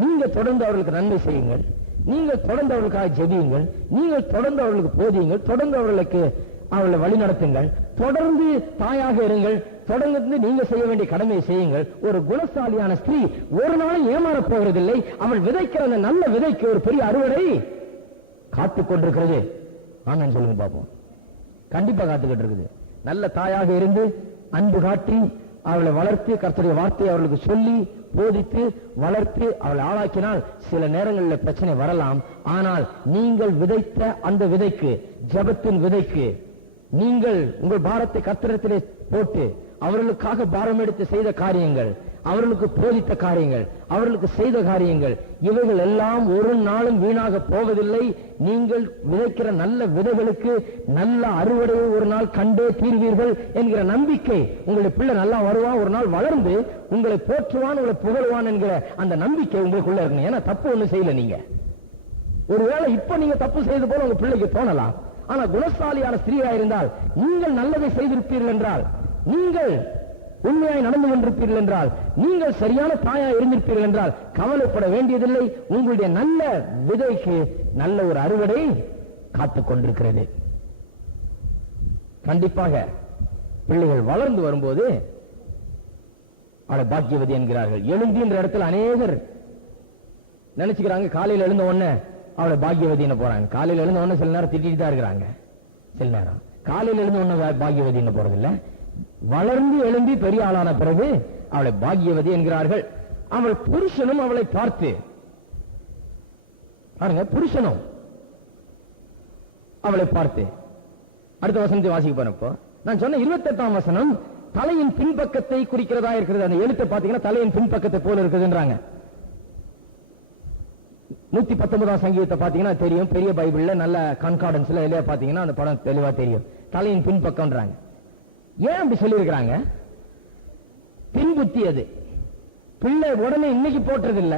நீங்க தொடர்ந்து அவர்களுக்கு நன்மை செய்யுங்கள். நீங்கள் தொடர்ந்து அவர்களுக்காக ஜெபியுங்கள். நீங்கள் தொடர்ந்து அவர்களுக்கு போதியுங்கள். தொடர்ந்து அவர்களை வழி நடத்துங்கள். தொடர்ந்து தாயாக இருங்கள். தொடர்ந்து நீங்க செய்ய வேண்டிய கடமையை செய்யுங்கள். ஒரு குணசாலியான ஸ்திரீ ஒரு நாளும் ஏமாறப் போவதில்லை. அவள் விதைக்கிற அந்த நல்ல விதைக்கு ஒரு பெரிய அறுவடை காத்துக் கொண்டிருக்கிறது. ஆமாம் சொல்லுங்க பாப்போம். கண்டிப்பா காத்துக்கிட்டு இருக்குது. நல்ல தாயாக இருந்து அன்பு காட்டி அவளை வளர்த்து கர்த்தருடைய வார்த்தையை அவர்களுக்கு சொல்லி போதித்து வளர்த்து அவளை ஆளாக்கினால் சில நேரங்களில் பிரச்சனை வரலாம். ஆனால் நீங்கள் விதைத்த அந்த விதைக்கு, ஜெபத்தின் விதைக்கு, நீங்கள் உங்கள் பாரத்தை கர்த்தரிடத்திலே போட்டு அவர்களுக்காக பாரம் எடுத்து செய்த காரியங்கள், அவர்களுக்கு போதித்த காரியங்கள், அவர்களுக்கு செய்த காரியங்கள், இவைகள் எல்லாம் ஒரு நாளும் வீணாக போவதில்லை. நீங்கள் விதைக்கிற நல்ல விதைகளுக்கு நல்ல அறுவடையை ஒரு நாள் கண்டே தீர்வீர்கள் என்கிற நம்பிக்கை. உங்களுடைய பிள்ளை நல்லா வருவான், ஒரு நாள் வளர்ந்து உங்களை போற்றுவான், உங்களை புகழ்வான் என்கிற அந்த நம்பிக்கை உங்களுக்குள்ள இருக்கணும். ஏன்னா தப்பு ஒண்ணு செய்யல. நீங்க ஒருவேளை இப்ப நீங்க தப்பு செய்து போல உங்க பிள்ளைக்கு தோணலாம். ஆனா குணசாலியான ஸ்திரீயா இருந்தால், நீங்கள் நல்லதை செய்திருப்பீர்கள் என்றால், நீங்கள் உண்மையாய் நடந்து கொண்டிருப்பீர்கள் என்றால், நீங்கள் சரியான தாயா இருந்திருப்பீர்கள் என்றால் கவலைப்பட வேண்டியதில்லை. உங்களுடைய நல்ல விதைக்கு நல்ல ஒரு அறுவடை காத்துக் கொண்டிருக்கிறது. கண்டிப்பாக பிள்ளைகள் வளர்ந்து வரும்போது அவளை பாக்கியவதி என்கிறார்கள். எழுந்தின்ற இடத்துல அநேகர் நினைச்சுக்கிறாங்க காலையில் எழுந்த உடனே அவளை பாக்கியவதினு போறாங்க. காலையில் எழுந்த உடனே சில நேரம் திட்டிட்டு தான் இருக்கிறாங்க. சில நேரம் காலையில் எழுந்த உடனே பாக்கியவதினு போறதில்லை. வளர்ந்து எழும்பி பெரிய ஆளான பிறகு அவளை பாக்கியவதி என்கிறார்கள். அவள் புருஷனும் அவளை பார்த்து, பாருங்க, புருஷனும் அவளை பார்த்து. அடுத்த வசனத்தை வாசிக்க போறப்போ நான் சொன்ன 28ஆம் வசனம் தலையின் பின்பக்கத்தை குறிக்கிறதா இருக்கிறது. அந்த எழுத்தை பாத்தீங்கன்னா தலையின் பின்பக்கத்தை போல இருக்குதுன்றாங்க. 119ஆம் சங்கீதத்தை பாத்தீங்கன்னா தெரியும். பெரிய பைபிள்ல நல்ல கன்கார்டன்ஸ்ல எல்லாம் பாத்தீங்கன்னா அந்த படம் தெளிவா தெரியும். தலையின் பின்பக்கம்ன்றாங்க. ஏன் அப்படி சொல்லி இருக்கிறாங்க? பின்புத்தி. அது பிள்ளை உடனே இன்னைக்கு போட்டுறது இல்ல,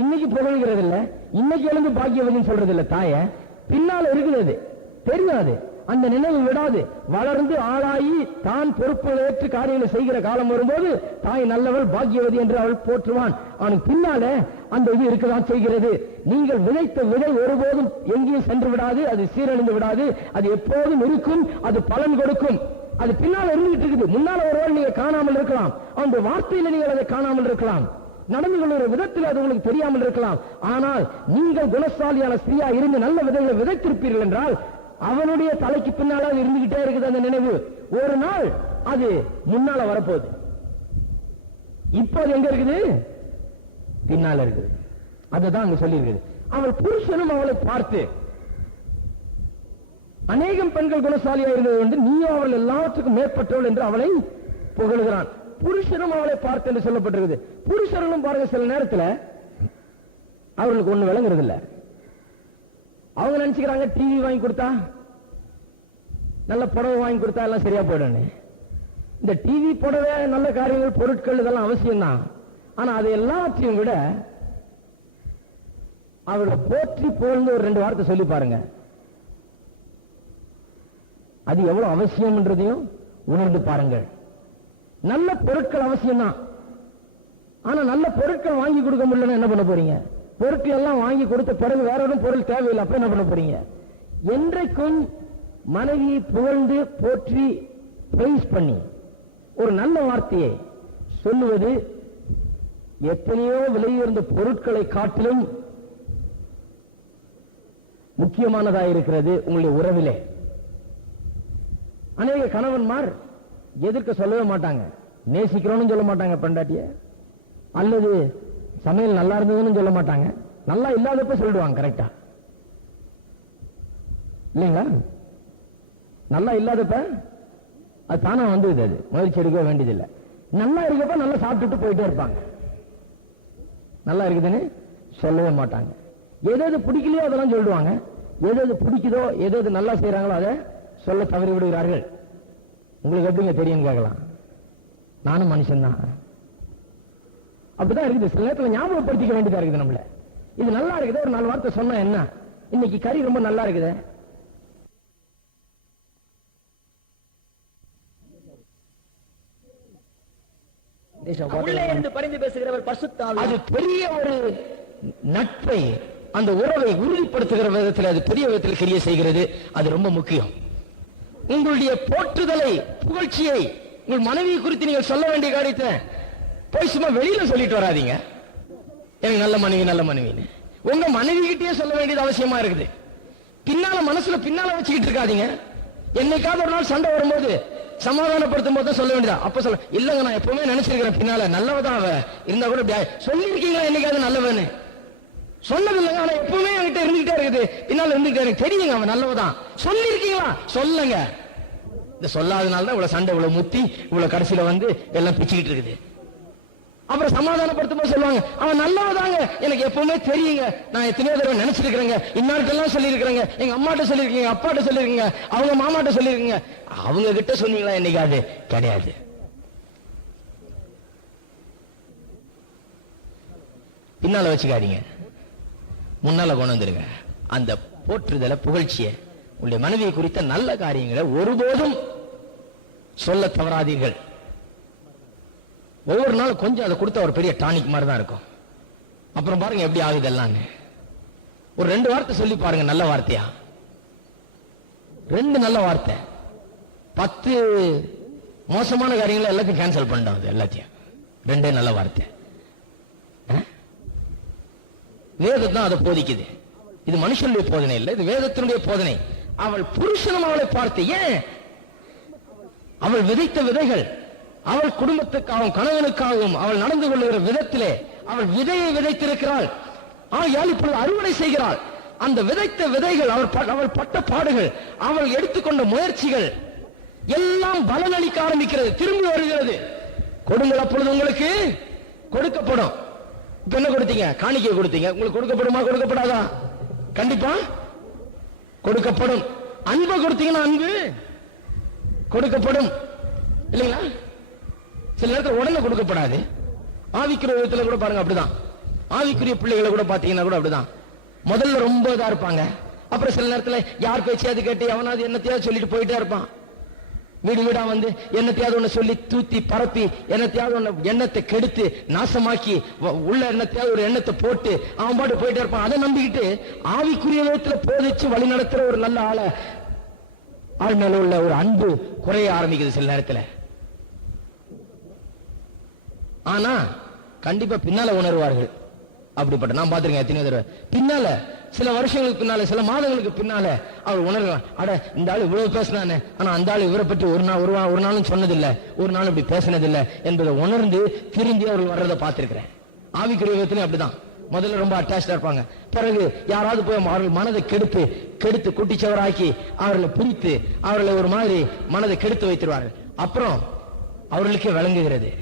இன்னைக்கு புகழ்கிறது இல்ல, இன்னைக்கு எழுந்து பாக்கியவதின்னு சொல்றது இல்ல. தாய பின்னால இருக்குது, தெரியாது, அந்த நினைவு விடாது. வளர்ந்து ஆளாயி தான் பொறுப்புகளை ஏற்று காரியங்களை செய்கிற காலம் வரும்போது தாய் நல்லவள் பாக்கியவதி என்று அவள் போற்றுவான். அவனுக்கு பின்னால அந்த இது இருக்குதான் செய்கிறது. நீங்கள் விதைத்த விதை ஒருபோதும் எங்கேயும் சென்று விடாது. அது சீரழிந்து விடாது. அது எப்போதும் இருக்கும். அது பலன் கொடுக்கும். அது பின்னால் இருந்துட்டு இருக்குது. முன்னால ஒருவேளை நீங்க காணாமல் இருக்கலாம். அந்த வார்த்தையில நீங்கள் அதை காணாமல் இருக்கலாம். நடந்து கொள்ளுற விதத்தில் அது உங்களுக்கு தெரியாமல் இருக்கலாம். ஆனால் நீங்கள் குணசாலியான ஸ்திரீயா இருந்து நல்ல விதைகளை விதைத்திருப்பீர்கள் என்றால் அவனுடைய தலைக்கு பின்னால அது இருந்துகிட்டே இருக்குது. அந்த நினைவு ஒரு நாள் அது முன்னால வரப்போகுது. இப்போது எங்க இருக்குது? பின்னால இருக்குது. அதுதான் அங்க சொல்லி இருக்குது. அவள் புருஷனும் அவளை பார்த்து, அநேகம் பெண்கள் குணசாலியா இருந்தது வந்து நீயும் அவள் எல்லாத்துக்கும் மேற்பட்டவள் என்று அவளை புகழுகிறான். புருஷனும் அவளை பார்த்து என்று சொல்லப்பட்டிருக்குது. புருஷர்களும் பாருங்க சில நேரத்தில் அவர்களுக்கு ஒண்ணு விளங்குறது இல்ல. அவங்க நினைச்சுக்கிறாங்க டிவி வாங்கி கொடுத்தா, நல்ல புடவை வாங்கி கொடுத்தா எல்லாம் சரியா போயிடும். இந்த டிவி, புடவை, நல்ல காரியங்கள், பொருட்கள் இதெல்லாம் அவசியம் தான். ஆனா அது எல்லாத்தையும் விட அவர்களை போற்றி புகழ்ந்து ஒரு 2 வார்த்தை சொல்லி பாருங்க. அது எவ்வளவு அவசியம்ன்றதையும் உணர்ந்து பாருங்கள். நல்ல பொருட்கள் அவசியம் தான். ஆனா நல்ல பொருட்கள் வாங்கி கொடுக்க முடியலன்னா என்ன பண்ண போறீங்க? பொருட்கள் எல்லாம் வாங்கி கொடுத்த பிறகு வேற ஒரு பொருள் தேவையில்லை, அப்ப என்ன பண்ண போறீங்க? என்றைக்கும் மனைவியை புகழ்ந்து போற்றி பிரைஸ் பண்ணி ஒரு நல்ல வார்த்தையை சொல்லுவது எத்தனையோ விலையுயர்ந்த பொருட்களை காட்டிலும் முக்கியமானதாக இருக்கிறது உங்களுடைய உறவிலே. அநேக கணவன்மார் எதிர்க்க சொல்லவே மாட்டாங்க, நேசிக்கிறோம்னு சொல்ல மாட்டாங்க பெண்டாட்டிய, அல்லது சமையல் நல்லா இருந்ததுன்னு சொல்ல மாட்டாங்க, நல்லா இல்லாதப்ப சொல்லிடுவாங்க. கரெக்டா இல்லைங்களா? நல்லா இல்லாதப்ப அது தானா வந்து அது முயற்சி எடுக்க வேண்டியதில்லை. நல்லா இருக்கப்ப நல்லா சாப்பிட்டுட்டு போயிட்டே இருப்பாங்க. நல்லா இருக்குதுன்னு சொல்லவே மாட்டாங்க. எது பிடிக்கலையோ அதெல்லாம் சொல்லிடுவாங்க. எது பிடிக்குதோ, எது நல்லா செய்யறாங்களோ அதை சொல்ல தவறி விடுகிறார்கள். உங்களுக்கு எப்படிங்க தெரியும் கேட்கலாம். நானும் மனுஷன் தான். அப்படிதான் இருக்குது. சில நேரத்தில் ஞாபகப்படுத்திக்க வேண்டியதா இருக்குது நம்மள. இது நல்லா இருக்குது, ஒரு 4 வார்த்தை சொன்னா என்ன, இன்னைக்கு கறி ரொம்ப நல்லா இருக்குது. உள்ளே இருந்து பரிந்து பேசுகிறவர் பரிசுத்த ஆவியானவர். அது பெரிய ஒரு நட்பை, அந்த உறவை உறுதிப்படுத்துகிற விதத்தில் அது பெரிய விதத்தில் கிரியை செய்கிறது. அது ரொம்ப முக்கியம். உங்களுடைய போற்றுதலை, புகழ்ச்சியை உங்கள் மனைவி குறித்து நீங்கள் சொல்ல வேண்டிய காரியத்தை போய் சும்மா வெளியில சொல்லிட்டு வராதீங்க. எனக்கு நல்ல மனைவி, நல்ல மனைவின்னு உங்க மனைவி கிட்டே சொல்ல வேண்டியது அவசியமா இருக்குது. பின்னால மனசுல பின்னால வச்சுக்கிட்டு இருக்காதீங்க. என்னைக்காவது ஒரு நாள் சண்டை வரும்போது சமாதானப்படுத்தும் போது சொல்ல வேண்டியதா. அப்ப சொல்ல இல்லங்க, நான் எப்பவுமே நினைச்சிருக்கிறேன் பின்னால நல்லவதான் அவ இருந்தா கூட சொல்லிருக்கீங்களா என்னைக்காவது நல்லவன்னு? சொன்னது இல்லைங்க, ஆனா எப்பவுமே என்கிட்ட இருந்துகிட்டே இருக்குது, பின்னால இருந்துகிட்டே எனக்கு தெரியுங்க அவன் நல்லவதான். சொல்லிருக்கீங்களா? சொல்லுங்க. இந்த சொல்லாதனால தான் இவ்வளவு சண்டை, இவ்வளவு முத்தி, இவ்வளவு கடைசியில வந்து எல்லாம் பிச்சுக்கிட்டு இருக்குது. அப்புறம் சமாதானப்படுத்தும் போது சொல்லுவாங்க அவன் நல்லவதாங்க, எனக்கு எப்பவுமே தெரியுங்க, நான் எத்தனையோ தடவை நினைச்சிருக்கிறேங்க, இன்னார்ட்டெல்லாம் சொல்லியிருக்கிறேங்க, எங்க அம்மாட்ட சொல்லியிருக்கீங்க, அப்பாட்ட சொல்லியிருக்கீங்க, அவங்க மாமாட்ட சொல்லியிருக்கீங்க. அவங்க கிட்ட சொன்னீங்களா என்னைக்காவது? கிடையாது. பின்னால வச்சுக்காதீங்க, முன்னால கொண்டு வந்துருங்க. அந்த போற்றுதலை, புகழ்ச்சியை, உங்களுடைய மனைவியை குறித்த நல்ல காரியங்களை ஒருபோதும் சொல்ல தவறாதீர்கள். ஒவ்வொரு நாளும் கொஞ்சம் அதை கொடுத்த ஒரு பெரிய டானிக் மாதிரி தான் இருக்கும். அப்புறம் பாருங்க எப்படி ஆகுது எல்லாம். ஒரு 2 வார்த்தை சொல்லி பாருங்க, நல்ல வார்த்தையா, 2 நல்ல வார்த்தை, 10 மோசமான காரியங்களை எல்லாத்தையும் கேன்சல் பண்ணிட்டோம். அது எல்லாத்தையும் 2 நல்ல வார்த்தை. வேதம் தான் அதை போதிக்குது. இது மனுஷனுடைய போதனை இல்லை, இது வேதத்தினுடைய போதனை. அவள் புருஷனும் அவளை பார்த்து, ஏன் அவள் விதைத்த விதைகள், அவள் குடும்பத்துக்காகவும் கணவனுக்காகவும் அவள் நடந்து கொள்ளுகிற விதத்திலே அவள் விதையை விதைத்திருக்கிறாள். ஆகையால் இப்பொழுது அறுவடை செய்கிறாள். அந்த விதைத்த விதைகள், அவள் பட்ட பாடுகள், அவள் எடுத்துக்கொண்ட முயற்சிகள் எல்லாம் பலனளிக்க ஆரம்பிக்கிறது, திரும்பி வருகிறது. கொடுங்கள், அப்பொழுது உங்களுக்கு கொடுக்கப்படும். இப்ப என்ன கொடுத்தீங்க? காணிக்கை கொடுத்தீங்க, உங்களுக்கு கொடுக்கப்படுமா? கொடுக்கப்படாதா? கண்டிப்பா கொடுக்கப்படும். அன்பு கொடுத்தீங்கன்னா அன்பு கொடுக்கப்படும் இல்லைங்களா? சில நேரத்தில் உடனே கொடுக்கப்படாது. ஆவிக்குரிய விதத்துல கூட பாருங்க அப்படிதான். ஆவிக்குரிய பிள்ளைகளை கூட பாத்தீங்கன்னா கூட அப்படிதான். முதல்ல ரொம்ப இதா இருப்பாங்க, அப்புறம் சில நேரத்தில் யார் பேச்சையாவது கேட்டு எவனாவது என்னத்தையாவது சொல்லிட்டு போயிட்டே இருப்பான். வீடு வீடா வந்து என்னத்தையாவது ஒண்ணு சொல்லி தூத்தி பரப்பி என்னத்தையாவது ஒண்ணு எண்ணத்தை கெடுத்து நாசமாக்கி உள்ள என்னத்தையாவது ஒரு எண்ணத்தை போட்டு அவன் பாட்டு போயிட்டே இருப்பான். அதை நம்பிக்கிட்டு ஆவிக்குரிய விதத்துல போதிச்சு வழி நடத்துற ஒரு நல்ல ஆள் மேல உள்ள ஒரு அன்பு குறைய ஆரம்பிக்குது சில நேரத்தில். ஆனா கண்டிப்பா பின்னால உணர்வார்கள். அப்படிப்பட்ட நான் பார்த்திருக்கேன் எத்தனையோ தடவை. பின்னால சில வருஷங்களுக்கு பின்னால, சில மாதங்களுக்கு பின்னால அவர் உணர்வான், அட இந்த ஆள் இவ்வளவு பேசினானே, ஆனா அந்த ஆள் இவரை பற்றி ஒரு நாளும் சொன்னதில்லை, ஒரு நாள் இப்படி பேசினதில்லை என்பதை உணர்ந்து திரும்பி அவர்கள் வர்றதை பார்த்திருக்கிறேன். ஆவிக்குரிய விதத்திலும் அப்படிதான். முதல்ல ரொம்ப அட்டாச்சா இருப்பாங்க, பிறகு யாராவது போய் அவர்கள் மனதை கெடுத்து குட்டிச்சவராக்கி அவர்களை பிரித்து அவர்களை ஒரு மாதிரி மனதை கெடுத்து வைத்திருவார்கள். அப்புறம் அவர்களுக்கே விளங்குகிறது.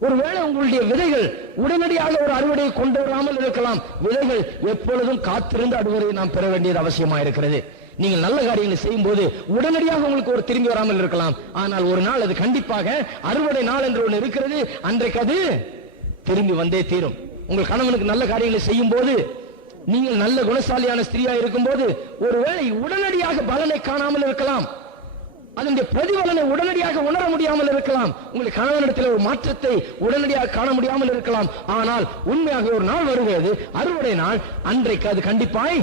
ஒருவேளை உங்களுடைய விதைகள் உடனடியாக ஒரு அறுவடையை கொண்டு வராமல் இருக்கலாம். விதைகள் எப்பொழுதும் காத்திருந்து அறுவடையை நாம் பெற வேண்டியது அவசியமா இருக்கிறது. நீங்கள் நல்ல காரியங்களை செய்யும் போது உடனடியாக உங்களுக்கு ஒரு திரும்பி வராமல் இருக்கலாம். ஆனால் ஒரு நாள் அது கண்டிப்பாக அறுவடை நாள் என்று ஒன்று இருக்கிறது. அன்றைக்கு அது திரும்பி வந்தே தீரும். உங்கள் கணவனுக்கு நல்ல காரியங்களை செய்யும் போது, நீங்கள் நல்ல குணசாலியான ஸ்திரீயா இருக்கும் போது ஒருவேளை உடனடியாக பலனை காணாமல் இருக்கலாம், அதனுடைய பிரதிபலனை உடனடியாக உணர முடியாமல் இருக்கலாம், உங்களுடைய கணவனிடத்தில் ஒரு மாற்றத்தை உடனடியாக காண முடியாமல் இருக்கலாம். ஆனால் உண்மையாக ஒரு நாள் வருகிறது, அறுவடை நாள், அன்றைக்கு அது கண்டிப்பாய்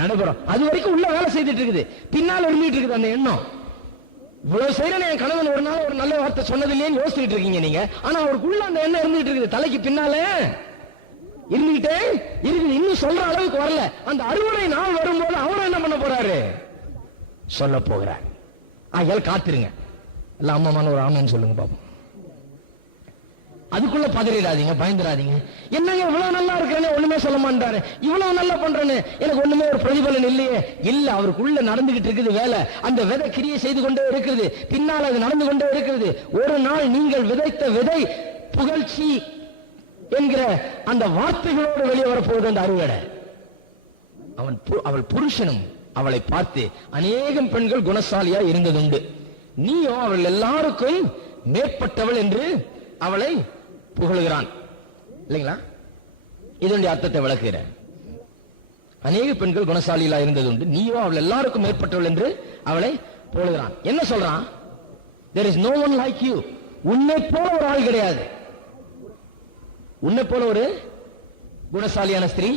நடைபெறும். அது வரைக்கும் உள்ள வேலை செய்துட்டு இருக்குது, பின்னால் இருந்துட்டு இருக்குது அந்த எண்ணம். இவ்வளவு செய்யறேன், என் கணவன் ஒரு நாள் ஒரு நல்ல வார்த்தை சொன்னதில்லையேன்னு யோசிச்சுட்டு இருக்கீங்க நீங்க. ஆனா அவருக்குள்ள அந்த எண்ணம் இருந்துட்டு இருக்குது, தலைக்கு பின்னால இருந்துகிட்டே இருக்குது, இன்னும் சொல்ற அளவுக்கு வரல. அந்த அறுவடை நாள் வரும்போது அவரும் என்ன பண்ண போறாரு? சொல்ல போகிறார். ஆகையால் காத்திருங்க. எல்லாம் அம்மாமான ஒரு ஆமான்னு சொல்லுங்க பாப்போம். அதுக்குள்ள பதறிடாதீங்க, பயந்துடாதீங்க. என்னங்க இவ்வளவு நல்லா இருக்கிறேன்னு ஒண்ணுமே சொல்ல மாட்டாரு, இவ்வளவு நல்லா பண்றேன்னு எனக்கு ஒண்ணுமே ஒரு பிரதிபலன் இல்லையே. இல்ல, அவருக்குள்ள நடந்துகிட்டு இருக்குது வேலை. அந்த விதை கிரியை செய்து கொண்டே இருக்கிறது, பின்னால் அது நடந்து கொண்டே இருக்கிறது. ஒரு நாள் நீங்கள் விதைத்த விதை புகழ்ச்சி என்கிற அந்த வார்த்தைகளோடு வெளியே வரப்போகுது அந்த அறுவடை. அவள் புருஷனும் அவளை பார்த்து அநேகம் பெண்கள் குணசாலியா இருந்ததுண்டு, நீயோ அவள் எல்லாருக்கும் மேற்பட்டவள் என்று அவளை புகழுகிறான். இல்லைங்களா? இதனுடைய அர்த்தத்தை விளக்குகிறேன். அநேக பெண்கள் குணசாலிகளா இருந்தது உண்டு, நீயோ அவள் எல்லாருக்கும் மேற்பட்டவள் என்று அவளை போடுகிறான். என்ன சொல்றான்? there is no one like you. உன்னை போல ஒரு ஆள் கிடையாது, உன்னை போல ஒரு குணசாலியான ஸ்திரீ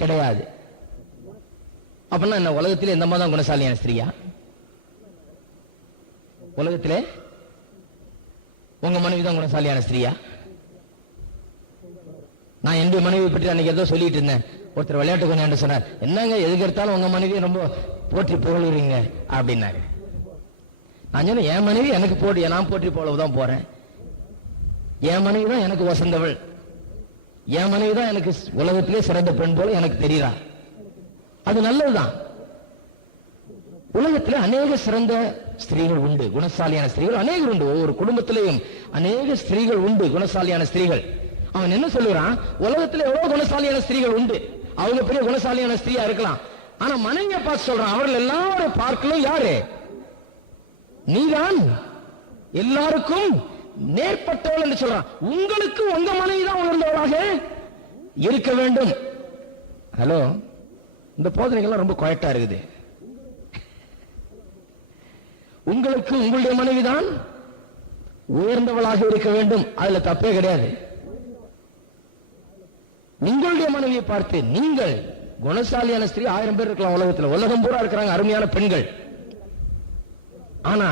கிடையாது. அப்படின்னா என்ன, உலகத்திலே எந்த மாதிரி தான் குணசாலியான ஸ்திரீயா? உலகத்திலே உங்க மனைவி தான் குணசாலியான ஸ்திரீயா? நான் என்னுடைய மனைவி பற்றி அன்னைக்கு ஏதோ சொல்லிட்டு இருந்தேன். ஒருத்தர் விளையாட்டு கொஞ்சம் சொன்னார், என்னங்க எதுக்கு எடுத்தாலும் உங்க மனைவி ரொம்ப போற்றி புகழுறீங்க அப்படின்னாரு. நான் சொன்னேன், என் மனைவி எனக்கு போட்டி, நான் போற்றி போலதான் போறேன். என் மனைவி தான் எனக்கு வசந்தவள், என் மனைவி தான் எனக்கு உலகத்திலே சிறந்த பெண் போல எனக்கு தெரியுறா. அது நல்லதுதான். உலகத்தில் அநேக சிறந்த ஸ்திரீகள் உண்டு, குணசாலியான ஸ்திரீகள் அநேகர் உண்டு. ஒவ்வொரு குடும்பத்திலேயும் அநேக ஸ்திரீகள் உண்டு, குணசாலியான ஸ்திரீகள். அவன் என்ன சொல்லுறான்? உலகத்தில் எவ்வளவு குணசாலியான ஸ்திரீகள் உண்டு, அவங்க பெரிய குணசாலியான ஸ்திரீயா இருக்கலாம். ஆனா மனைவியை பார்த்து சொல்றான், அவர்கள் எல்லாரும் பார்க்கலும் யாரு? நீதான் எல்லாருக்கும் நேர்பட்டவள் என்று சொல்றான். உங்களுக்கு உங்க மனைவி தான் உணர்ந்தவளாக இருக்க வேண்டும். ஹலோ, இந்த போதனைகள்லாம் ரொம்ப குவைட்டா இருக்குது. உங்களுக்கு உங்களுடைய மனைவிதான் உயர்ந்தவளாக இருக்க வேண்டும், அதுல தப்பே கிடையாது. உங்களுடைய மனைவியை பார்த்து நீங்கள் குணசாலியான ஸ்திரீ 1000 பேர் இருக்கலாம் உலகத்தில், உலகம் பூரா இருக்கிறாங்க அருமையான பெண்கள். ஆனா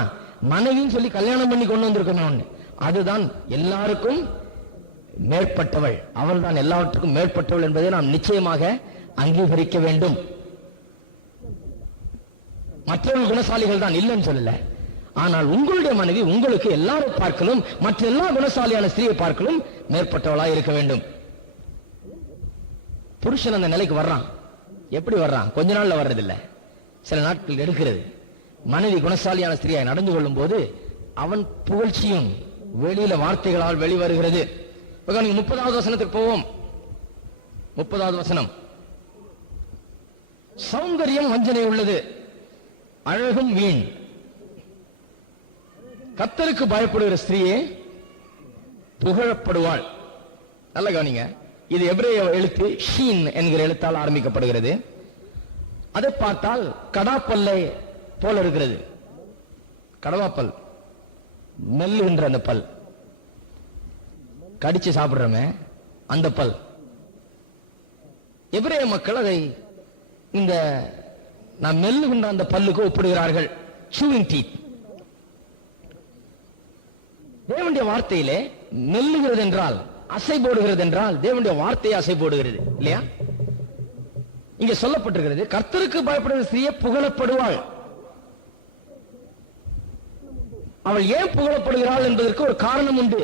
மனைவின்னு சொல்லி கல்யாணம் பண்ணி கொண்டு வந்திருக்கணும், அதுதான் எல்லாருக்கும் மேற்பட்டவள், அவள் தான் எல்லாவற்றுக்கும் மேற்பட்டவள் என்பதை நாம் நிச்சயமாக அங்கீகரிக்க வேண்டும். மற்றவர்கள் குணசாலிகள் தான், இல்லைன்னு சொல்லல. ஆனால் உங்களுடைய மனைவி உங்களுக்கு எல்லாரும் பார்க்கலும், மற்ற எல்லா குணசாலியான ஸ்திரீயை பார்க்கலும் மேற்பட்டவளாக இருக்க வேண்டும். புருஷன் அந்த நிலைக்கு வர்றான். எப்படி வர்றான்? கொஞ்ச நாள்ல வர்றதில்லை, சில நாட்கள் எடுக்கிறது. மனைவி குணசாலியான ஸ்திரீயாய் நடந்து கொள்ளும் போது அவன் புகழ்ச்சியும் வெளியில வார்த்தைகளால் வெளிவருகிறது. 30வது வசனத்துக்கு போவோம். 30வது வசனம், சௌந்தரியம் வஞ்சனை உள்ளது, அழகும் வீண். கர்த்தருக்கு பயப்படுகிற ஸ்திரீயே புகழப்படுவாள். நல்ல கவனிங்க, இது எபிரேய எழுத்து ஷீன் என்கிற எழுத்தால் ஆரம்பிக்கப்படுகிறது. அதை பார்த்தால் கடாப்பல்லை போல இருக்கிறது. கடவாப்பல், மெல்லுகின்ற அந்த பல், கடிச்சு சாப்பிடுறோமே அந்த பல். எபிரேய மக்கள் அதை இந்த நாம் மெல்லுகின்ற அந்த பல்லுக்கு ஒப்பிடுகிறார்கள், chewing teeth. தேவனுடைய வார்த்தையிலே மெல்லுகிறது என்றால், அசை போடுகிறது என்றால், தேவனுடைய வார்த்தையை அசை போடுகிறது இல்லையா? இங்க சொல்லப்பட்டிருக்கிறது, கர்த்தருக்கு பயப்படுகிற ஸ்திரீயே புகழப்படுவாள். அவள் ஏன் புகழப்படுகிறாள் என்பதற்கு ஒரு காரணம் உண்டு.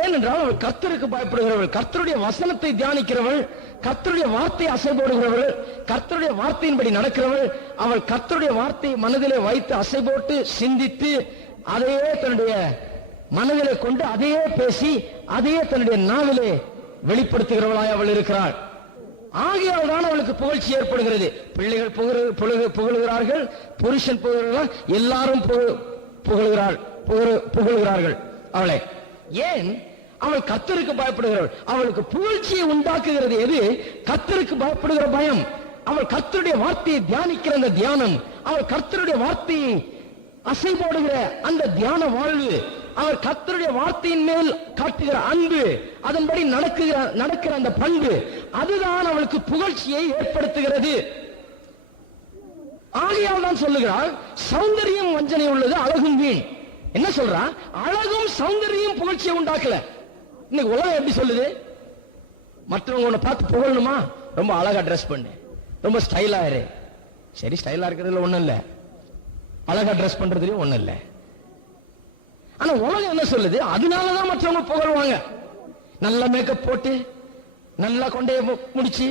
ஏனென்றால் அவள் கர்த்தருக்கு பயப்படுகிறவள், கர்த்தருடைய வசனத்தை தியானிக்கிறவள், கர்த்தருடைய வார்த்தையை அசை போடுகிறவள், கர்த்தருடைய வார்த்தையின்படி நடக்கிறவள். அவள் கர்த்தருடைய வார்த்தையை மனதிலே வைத்து அசை போட்டு சிந்தித்து அதையே தன்னுடைய மனதிலே கொண்டு அதையே பேசி அதையே தன்னுடைய நாவிலே வெளிப்படுத்துகிறவளாய் அவள் இருக்கிறாள். ஆகையால் தான் அவளுக்கு புகழ்ச்சி ஏற்படுகிறது. பிள்ளைகள் புகழுகிறார்கள், புருஷன் புகழுகிறார், எல்லாரும் புகழுகிறார்கள் அவளை. ஏன்? அவள் கர்த்தருக்கு பயப்படுகிறவள். அவளுக்கு புகழ்ச்சியை உண்டாக்குகிறது எது? கர்த்தருக்கு பயப்படுகிற பயம். அவள் கர்த்தருடைய வார்த்தையை தியானிக்கிற அந்த தியானம், அவள் கர்த்தருடைய வார்த்தையை அசை போடுகிற அந்த தியான வாழ்வு, அவர் கர்த்தருடைய வார்த்தையின் மேல் காட்டுகிற அன்பு, அதன்படி நடக்கிற அந்த பண்பு, அதுதான் அவளுக்கு புகழ்ச்சியை ஏற்படுத்துகிறது. ஆகையால் தான் சொல்லுகிறாள், சௌந்தரியம் வஞ்சனை உள்ளது, அழகும் வீண். என்ன சொல்றா? அழகும் சௌந்தரியம் புகழ்ச்சியை உண்டாக்கல. இன்னைக்கு உலகம் எப்படி சொல்லுது? மற்றவங்க உன்னை பார்த்து புகழணுமா? ரொம்ப அழகா ட்ரெஸ் பண்ணு, ரொம்ப ஸ்டைலா இரு. சரி, ஸ்டைலா இருக்கிறதுல ஒண்ணும் இல்ல, அழகா ட்ரெஸ் பண்றதுலயும் ஒண்ணும் இல்ல. ஆனா உலகம் என்ன சொல்லுது? அதனாலதான் மற்றவங்க புகழ்வாங்க. நல்ல மேக்கப் போட்டு, நல்லா கொண்டைய முடிச்சு,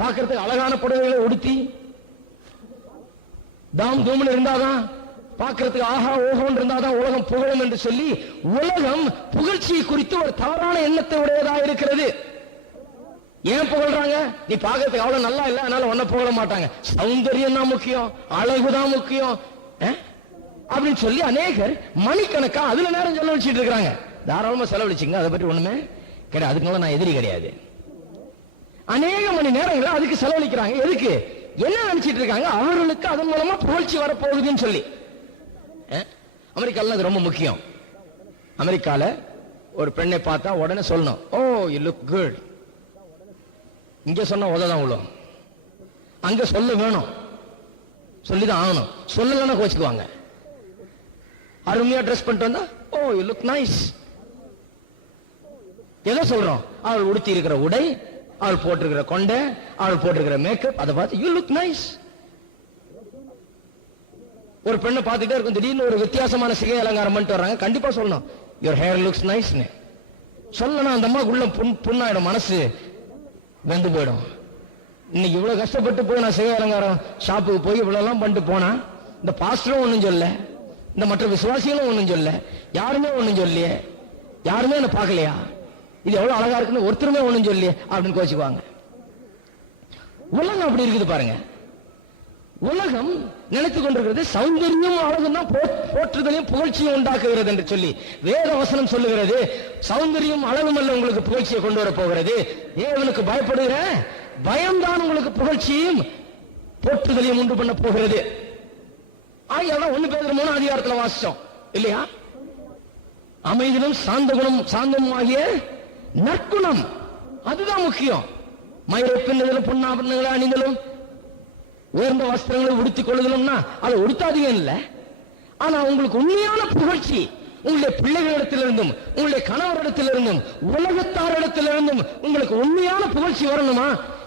பார்க்கறதுக்கு அழகான புடவைகளை உடுத்தி, தாம் தூமன் இருந்தாதான், பார்க்கறதுக்கு ஆஹா ஓஹோன்னு இருந்தாதான் உலகம் புகழும் என்று சொல்லி உலகம் புகழ்ச்சியை குறித்து ஒரு தவறான எண்ணத்தை உடையதாக இருக்கிறது. ஏன் புகழ்றாங்க? நீ பார்க்கறதுக்கு அவ்வளவு நல்லா இல்ல, அதனால ஒன்ன புகழ மாட்டாங்க. சௌந்தரியம் தான் முக்கியம், அழகுதான் முக்கியம் அப்படின்னு சொல்லி அநேகர் மணிக்கணக்கா அதுல நேரம் செலவழிச்சிட்டு இருக்காங்க. தாராளமா செலவழிச்சுங்க, அதை பற்றி ஒண்ணுமே கிடையாது. அதுக்குனால நான் எதிரி கிடையாது. அநேக மணி நேரங்களை அதுக்கு செலவழிக்கிறாங்க. எதுக்கு? என்ன நினைச்சிட்டு இருக்காங்க? அவர்களுக்கு அதன் மூலமா புகழ்ச்சி வரப்போகுதுன்னு சொல்லி. அமெரிக்கால அது ரொம்ப முக்கியம். அமெரிக்கால ஒரு பெண்ணை பார்த்தா உடனே சொல்லணும், ஓ யூ லுக் குட். இங்க சொன்ன உததான் உள்ள, அங்க சொல்ல வேணும், சொல்லிதான் ஆகணும். சொல்லலன்னா கோச்சுக்குவாங்க. அருமையா ட்ரெஸ் பண்ணிட்டு வந்தா, ஓ யூ லுக் நைஸ். எதை சொல்றோம்? அவள் உடுத்தி இருக்கிற உடை, அவள் போட்டிருக்கிற கொண்டை, அவள் போட்டிருக்கிற மேக்கப், அதை பார்த்து யூ லுக் நைஸ். ஒரு பெண்ணை பார்த்துட்டே இருக்கும், திடீர்னு ஒரு வித்தியாசமான சிகை அலங்காரம் பண்ணிட்டு வர்றாங்க, கண்டிப்பா சொல்லணும் யுவர் ஹேர் லுக்ஸ் நைஸ். சொல்லணும், அந்த அம்மாவுக்கு உள்ள புண்ணாயிடும், மனசு வெந்து போயிடும். இன்னைக்கு இவ்வளவு கஷ்டப்பட்டு போய் நான் சிகை அலங்காரம் ஷாப்புக்கு போய் இவ்வளவு எல்லாம் பண்ணிட்டு போனா, இந்த பாஸ்டரும் ஒண்ணும் சொல்ல, இந்த மற்ற விசுவாசிகளும் ஒண்ணும் சொல்ல, யாருமே ஒண்ணும் சொல்லியே, யாருமே என்ன பார்க்கலையா, இது எவ்வளவு அழகா இருக்குன்னு ஒருத்தருமே ஒண்ணும் சொல்லியே அப்படின்னு கோச்சுக்குவாங்க. உலகம் அப்படி இருக்குது பாருங்க. உலகம் நினைத்துக் கொண்டிருக்கிறது சௌந்தரியம் அழகும் தான் போற்றுதலையும் புகழ்ச்சியும் உண்டாக்குகிறது என்று சொல்லி வேத வசனம் சொல்லுகிறது. சௌந்தரியம் அழகும் அல்ல உங்களுக்கு புகழ்ச்சியை கொண்டு வர போகிறது. தேவனுக்கு பயப்படுகிற பயம்தான் உங்களுக்கு புகழ்ச்சியும் போற்றுதலையும் உண்டு பண்ண போகிறது. ஆகியாதான் 1 பேதுரு 3 அதிகாரத்தில் வாசிச்சோம் இல்லையா? அமைதியிலும் சாந்த குணம், சாந்தமும் ஆகிய நற்குணம், அதுதான் முக்கியம். மயிரை பின்னுதலும், பொன்னாபரணங்களை அணிந்தலும், உயர்ந்த வஸ்திரங்களை உடுத்திக் கொள்ளுதலும்னா அதை உடுத்தாதீங்க இல்ல. ஆனா உங்களுக்கு உண்மையான புகழ்ச்சி உங்களுடைய பிள்ளைகளிடத்திலிருந்தும், உங்களுடைய கணவரிடத்திலிருந்தும், உலகத்தாரிடத்திலிருந்தும் உங்களுக்கு உண்மையான புகழ்ச்சி வரணுமா?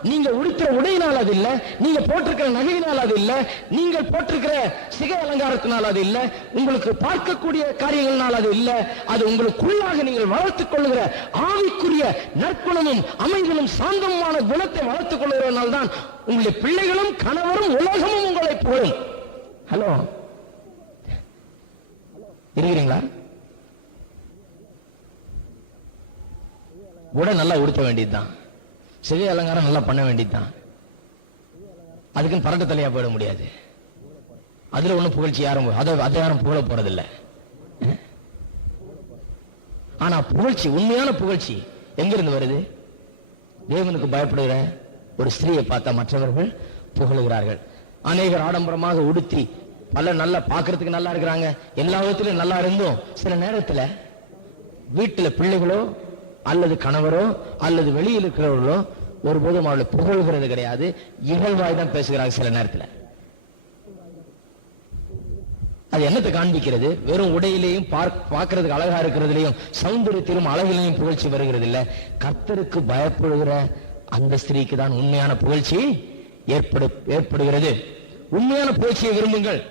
நீங்க உடுக்கிற உடையினால் அது இல்ல, நீங்க போட்டிருக்கிற நகையினால் அது இல்ல, நீங்கள் போட்டிருக்கிற சிகை அலங்காரத்தினால் அது இல்ல, உங்களுக்கு பார்க்கக்கூடிய காரியங்களால் அது இல்ல. அது உங்களுக்குள்ளாக நீங்கள் வளர்த்துக் கொள்ளுகிற ஆவிக்குரிய நற்குணமும் அமைதியும் சாந்தமான குணத்தை வளர்த்துக் கொள்ளுகிறதுனால தான் உங்களுடைய பிள்ளைகளும் கணவரும் உலகமும் உங்களை புகழும். ஹலோ, இருக்கிறீங்களா? உடை நல்லா உடுத்த வேண்டியதுதான், சிகை அலங்காரம் நல்லா பண்ண வேண்டியதுதான். அதுக்குன்னு பரட்ட தலையா போயிட முடியாது. அதுல ஒண்ணும் புகழ்ச்சி யாரும் அதை யாரும் புகழ போறதில்லை. ஆனா புகழ்ச்சி, உண்மையான புகழ்ச்சி எங்கிருந்து வருது? தேவனுக்கு பயப்படுகிற ஒரு ஸ்திரீயை பார்த்தா மற்றவர்கள் புகழுகிறார்கள். அநேகர் ஆடம்பரமாக உடுத்தி பல நல்லா பார்க்கறதுக்கு நல்லா இருக்கிறாங்க, எல்லா விதத்திலும் நல்லா இருந்தும் சில நேரத்தில் வீட்டுல பிள்ளைகளோ அல்லது கணவரோ அல்லது வெளியில் இருக்கிறவர்களோ ஒருபோதும் அவளை புகழ்கிறது கிடையாது, இகழ்வாய் தான் பேசுகிறாங்க சில நேரத்தில். அது என்னத்தை காண்பிக்கிறது? வெறும் உடையிலையும் பார்க்கறதுக்கு அழகா இருக்கிறதுலையும் சௌந்தரியத்திலும் அழகிலையும் புகழ்ச்சி வருகிறது இல்ல. கர்த்தருக்கு பயப்படுகிற அந்த ஸ்திரீக்கு தான் உண்மையான புகழ்ச்சி ஏற்படுகிறது. உண்மையான புகழ்ச்சியை விரும்புங்கள்,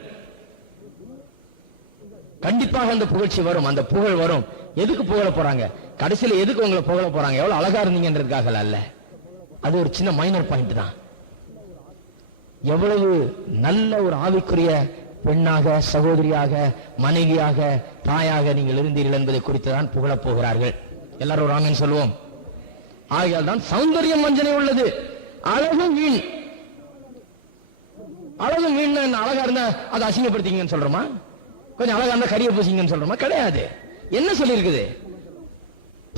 கண்டிப்பாக அந்த புகழ்ச்சி வரும், அந்த புகழ் வரும். எதுக்கு புகழ போறாங்க? கடைசியில எதுக்கு உங்களை புகழ போறாங்க? எவ்வளவு அழகா இருந்தீங்கன்றதுக்காக அல்ல. அது ஒரு சின்ன மைனர் பாயிண்ட் தான். எவ்வளவு நல்ல ஒரு ஆவிக்குரிய பெண்ணாக, சகோதரியாக, மனைவியாக, தாயாக நீங்கள் இருந்தீர்கள் என்பதை குறித்து தான் புகழப் போகிறார்கள். எல்லாரும் ஒரு ஆமீன் சொல்லுவோம். ஆகையால் தான் சௌந்தரியம் வஞ்சனை உள்ளது, அழகும் வீண். அழகும் வீண் அழகா இருந்தா அதை அசிங்கப்படுத்திங்கன்னு சொல்றோமா? கொஞ்சம் அழகா இருந்தா கரிய பூசிங்கன்னு சொல்றோமா? கிடையாது. என்ன சொல்லி இருக்குது?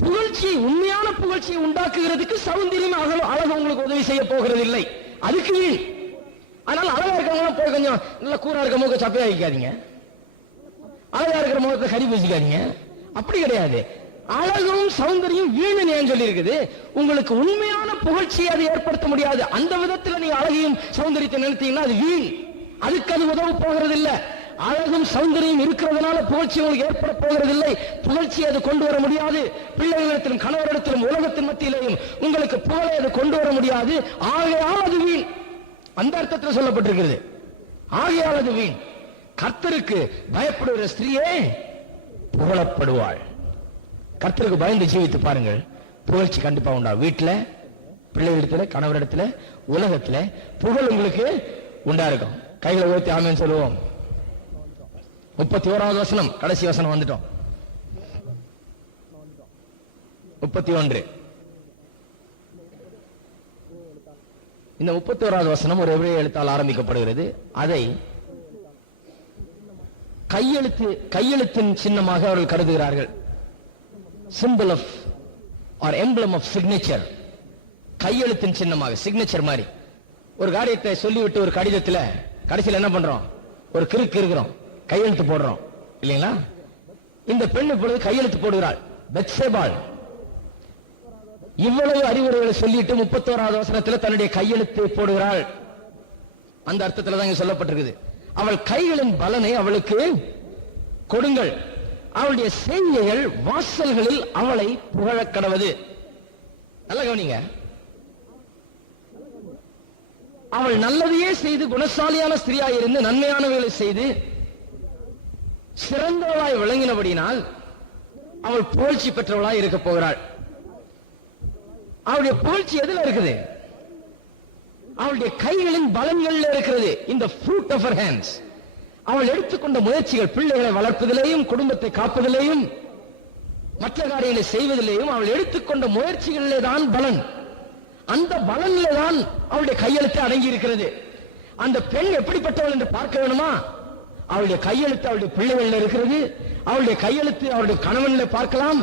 புகழ்ச்சி, உண்மையான புகழ்ச்சியை உண்டாக்குகிறதுக்கு சௌந்தரியம் அழகு உங்களுக்கு உதவி செய்ய போகிறது இல்லை, அதுக்கு வீண். அதனால அழகா இருக்கவங்க போய் கொஞ்சம் நல்ல கூரா இருக்க முக சப்பையா வைக்காதீங்க, அழகா இருக்கிற முகத்தை கறி பூசிக்காதீங்க. அப்படி கிடையாது. அழகும் சௌந்தரியம் வீண் ஏன் சொல்லி இருக்குது? உங்களுக்கு உண்மையான புகழ்ச்சியை அது ஏற்படுத்த முடியாது. அந்த விதத்தில் நீங்க அழகையும் சௌந்தரியத்தை நினைத்தீங்கன்னா அது வீண், அதுக்கு அது உதவ போகிறது இல்லை. அழகும் சௌந்தரியம் இருக்கிறதுனால புகழ்ச்சி உங்களுக்கு ஏற்பட போகிறதில்லை. புகழ்ச்சி அது கொண்டு வர முடியாது. பிள்ளைகளிடத்திலும் கணவரிடத்திலும் உலகத்தின் மத்தியிலையும் உங்களுக்கு புகழை அது கொண்டு வர முடியாது. ஆகையால் அது வீண். அந்த அர்த்தத்தில் சொல்லப்பட்டிருக்கிறது. ஆகையால் அது வீண். கர்த்தருக்கு பயப்படுகிற ஸ்திரீயே புகழப்படுவாள். கர்த்தருக்கு பயந்து ஜீவித்து பாருங்கள், புகழ்ச்சி கண்டிப்பா உண்டா. வீட்டுல, பிள்ளைகளிடத்துல, கணவரிடத்துல, உலகத்துல புகழ் உங்களுக்கு உண்டா இருக்கும். கைகளை உயர்த்தி ஆமென் சொல்லுவோம். 31வது வசனம், கடைசி வசனம் வந்துட்டோம். 31. இந்த 31வது வசனம் ஒரு எபிரேய எழுத்தால் ஆரம்பிக்கப்படுகிறது. அதை கையெழுத்தின் சின்னமாக அவர்கள் கருதுகிறார்கள். Symbol of or emblem of signature. கையெழுத்தின் சின்னமாக, சிக்னேச்சர் மாதிரி. ஒரு காரியத்தை சொல்லிவிட்டு ஒரு கடிதத்துல கடைசியில் என்ன பண்றோம்? ஒரு கிறுக்கு இருக்கிறோம், கையெழுத்து போடுறோம் இல்லைங்களா? இந்த பெண் இப்பொழுது கையெழுத்து போடுகிறாள். பெத்சேபாள் இவ்வளவு அறிவுரைகளை சொல்லிட்டு 31வது வசனத்தில் தன்னுடைய கையெழுத்தை போடுகிறாள். அந்த அர்த்தத்தில் தான் இங்க சொல்லப்பட்டிருக்குது. அவள் கைகளின் பலனை அவளுக்கு கொடுங்கள், அவளுடைய செய்கைகள் வாசல்களில் அவளை புகழக் கடவது. நல்ல கவனிங்க, அவள் நல்லதையே செய்து குணசாலியான ஸ்திரியாய் இருந்து நன்மையானவைகளை செய்து சிறந்தவளாய் விளங்கினபடினால் அவள் புகழ்ச்சி பெற்றவளாய் இருக்க போகிறாள். அவளுடைய புகழ்ச்சி எதுல இருக்குது? அவளுடைய கைகளின் பலன்கள்ல இருக்கிறது. இந்த fruit of her hands. அவள் எடுத்துக்கொண்ட முயற்சிகள், பிள்ளைகளை வளர்ப்பதிலேயும் குடும்பத்தை காப்பதிலேயும் மற்ற காரியங்களை செய்வதிலேயும் அவள் எடுத்துக்கொண்ட முயற்சிகளிலே தான் பலன். அந்த பலனிலே தான் அவளுடைய கையெழுத்து அடங்கி இருக்கிறது. அந்த பெண் எப்படிப்பட்டவள் என்று பார்க்க வேணுமா? அவளுடைய கையெழுத்து அவளுடைய பிள்ளைகளில் இருக்கிறது. அவளுடைய கையெழுத்து அவளுடைய கணவனிலே பார்க்கலாம்.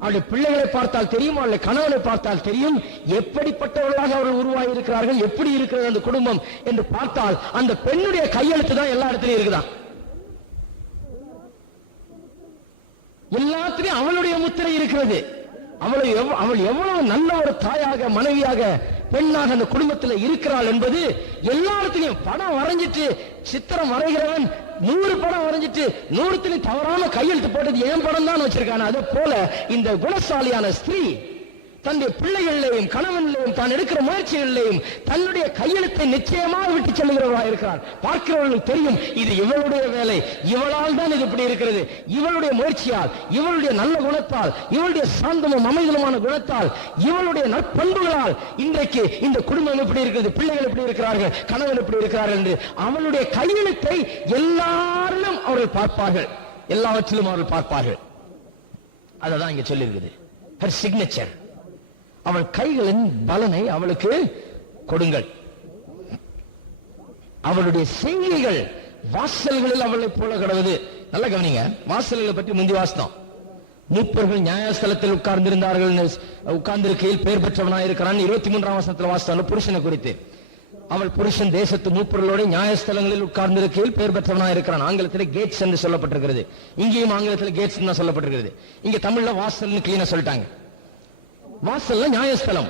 அவளுடைய பிள்ளைகளை பார்த்தால் தெரியும், அவளுடைய கணவனை பார்த்தால் தெரியும் எப்படிப்பட்டவர்களாக அவர்கள் உருவாகி இருக்கிறார்கள், எப்படி இருக்கிறது அந்த குடும்பம் என்று பார்த்தால் அந்த பெண்ணுடைய கையெழுத்து தான் எல்லா இடத்திலையும் இருக்குதான். எல்லாத்திலையும் அவளுடைய முத்திரை இருக்கிறது. அவள் எவ்வளவு நல்ல ஒரு தாயாக, மனைவியாக, பெண்ணாக அந்த குடும்பத்தில் இருக்கிறாள் என்பது எல்லாத்திலையும். படம் வரைஞ்சிட்டு சித்திரம் வரைகிறவன் 100 படம் வரைஞ்சிட்டு 100 தவறாம கையெழுத்து போட்டது என் படம் தான் வச்சிருக்கான. அது போல இந்த குணசாலியான ஸ்திரீ தன்னுடைய பிள்ளைகளிலேயும் கணவனிலேயும் தான் எடுக்கிற முயற்சிகளிலேயும் தன்னுடைய கையெழுத்தை நிச்சயமாக விட்டு செல்லுகிறவர்களா இருக்கிறார். பார்க்கிறவர்களுக்கு தெரியும் இது இவளுடைய வேலை, இவளால் தான் இது இப்படி இருக்கிறது, இவளுடைய முயற்சியால், இவளுடைய நல்ல குணத்தால், இவளுடைய சாந்தமும் அமைதலுமான குணத்தால், இவளுடைய நற்பண்புகளால் இன்றைக்கு இந்த குடும்பம் எப்படி இருக்கிறது, பிள்ளைகள் எப்படி இருக்கிறார்கள், கணவன் எப்படி இருக்கிறார்கள் என்று அவளுடைய கையெழுத்தை எல்லாரிலும் அவர்கள் பார்ப்பார்கள், எல்லாவற்றிலும் அவர்கள் பார்ப்பார்கள். அததான் இங்க சொல்லி இருக்குது. her signature. அவள் கைகளின் பலனை அவளுக்கு கொடுங்கள். அவளுடைய செய்கைகள் வாசல்களில் அவளை போல கடவுது. நல்ல கவனிங்க, வாசல்களை பற்றி முந்தி வாசித்தோம். மூப்பர்கள் நியாயஸ்தலத்தில் உட்கார்ந்திருக்கையில் பெயர் பெற்றவனாயிருக்கிறான். 23ஆம் வசனத்தில் வாசித்தோம் புருஷனை குறித்து. அவள் புருஷன் தேசத்து மூப்பர்களோட நியாயஸ்தலங்களில் உட்கார்ந்திருக்கையில் பெயர் பெற்றவனாயிருக்கிறான். ஆங்கிலத்தில் கேட்ஸ் என்று சொல்லப்பட்டிருக்கிறது. இங்கேயும் ஆங்கிலத்தில் கேட்ஸ் தான் சொல்லப்பட்டிருக்கிறது. இங்க தமிழ்ல வாசல்னு கிளீனா சொல்லிட்டாங்க. வாசல்ல நியாயஸ்தலம்,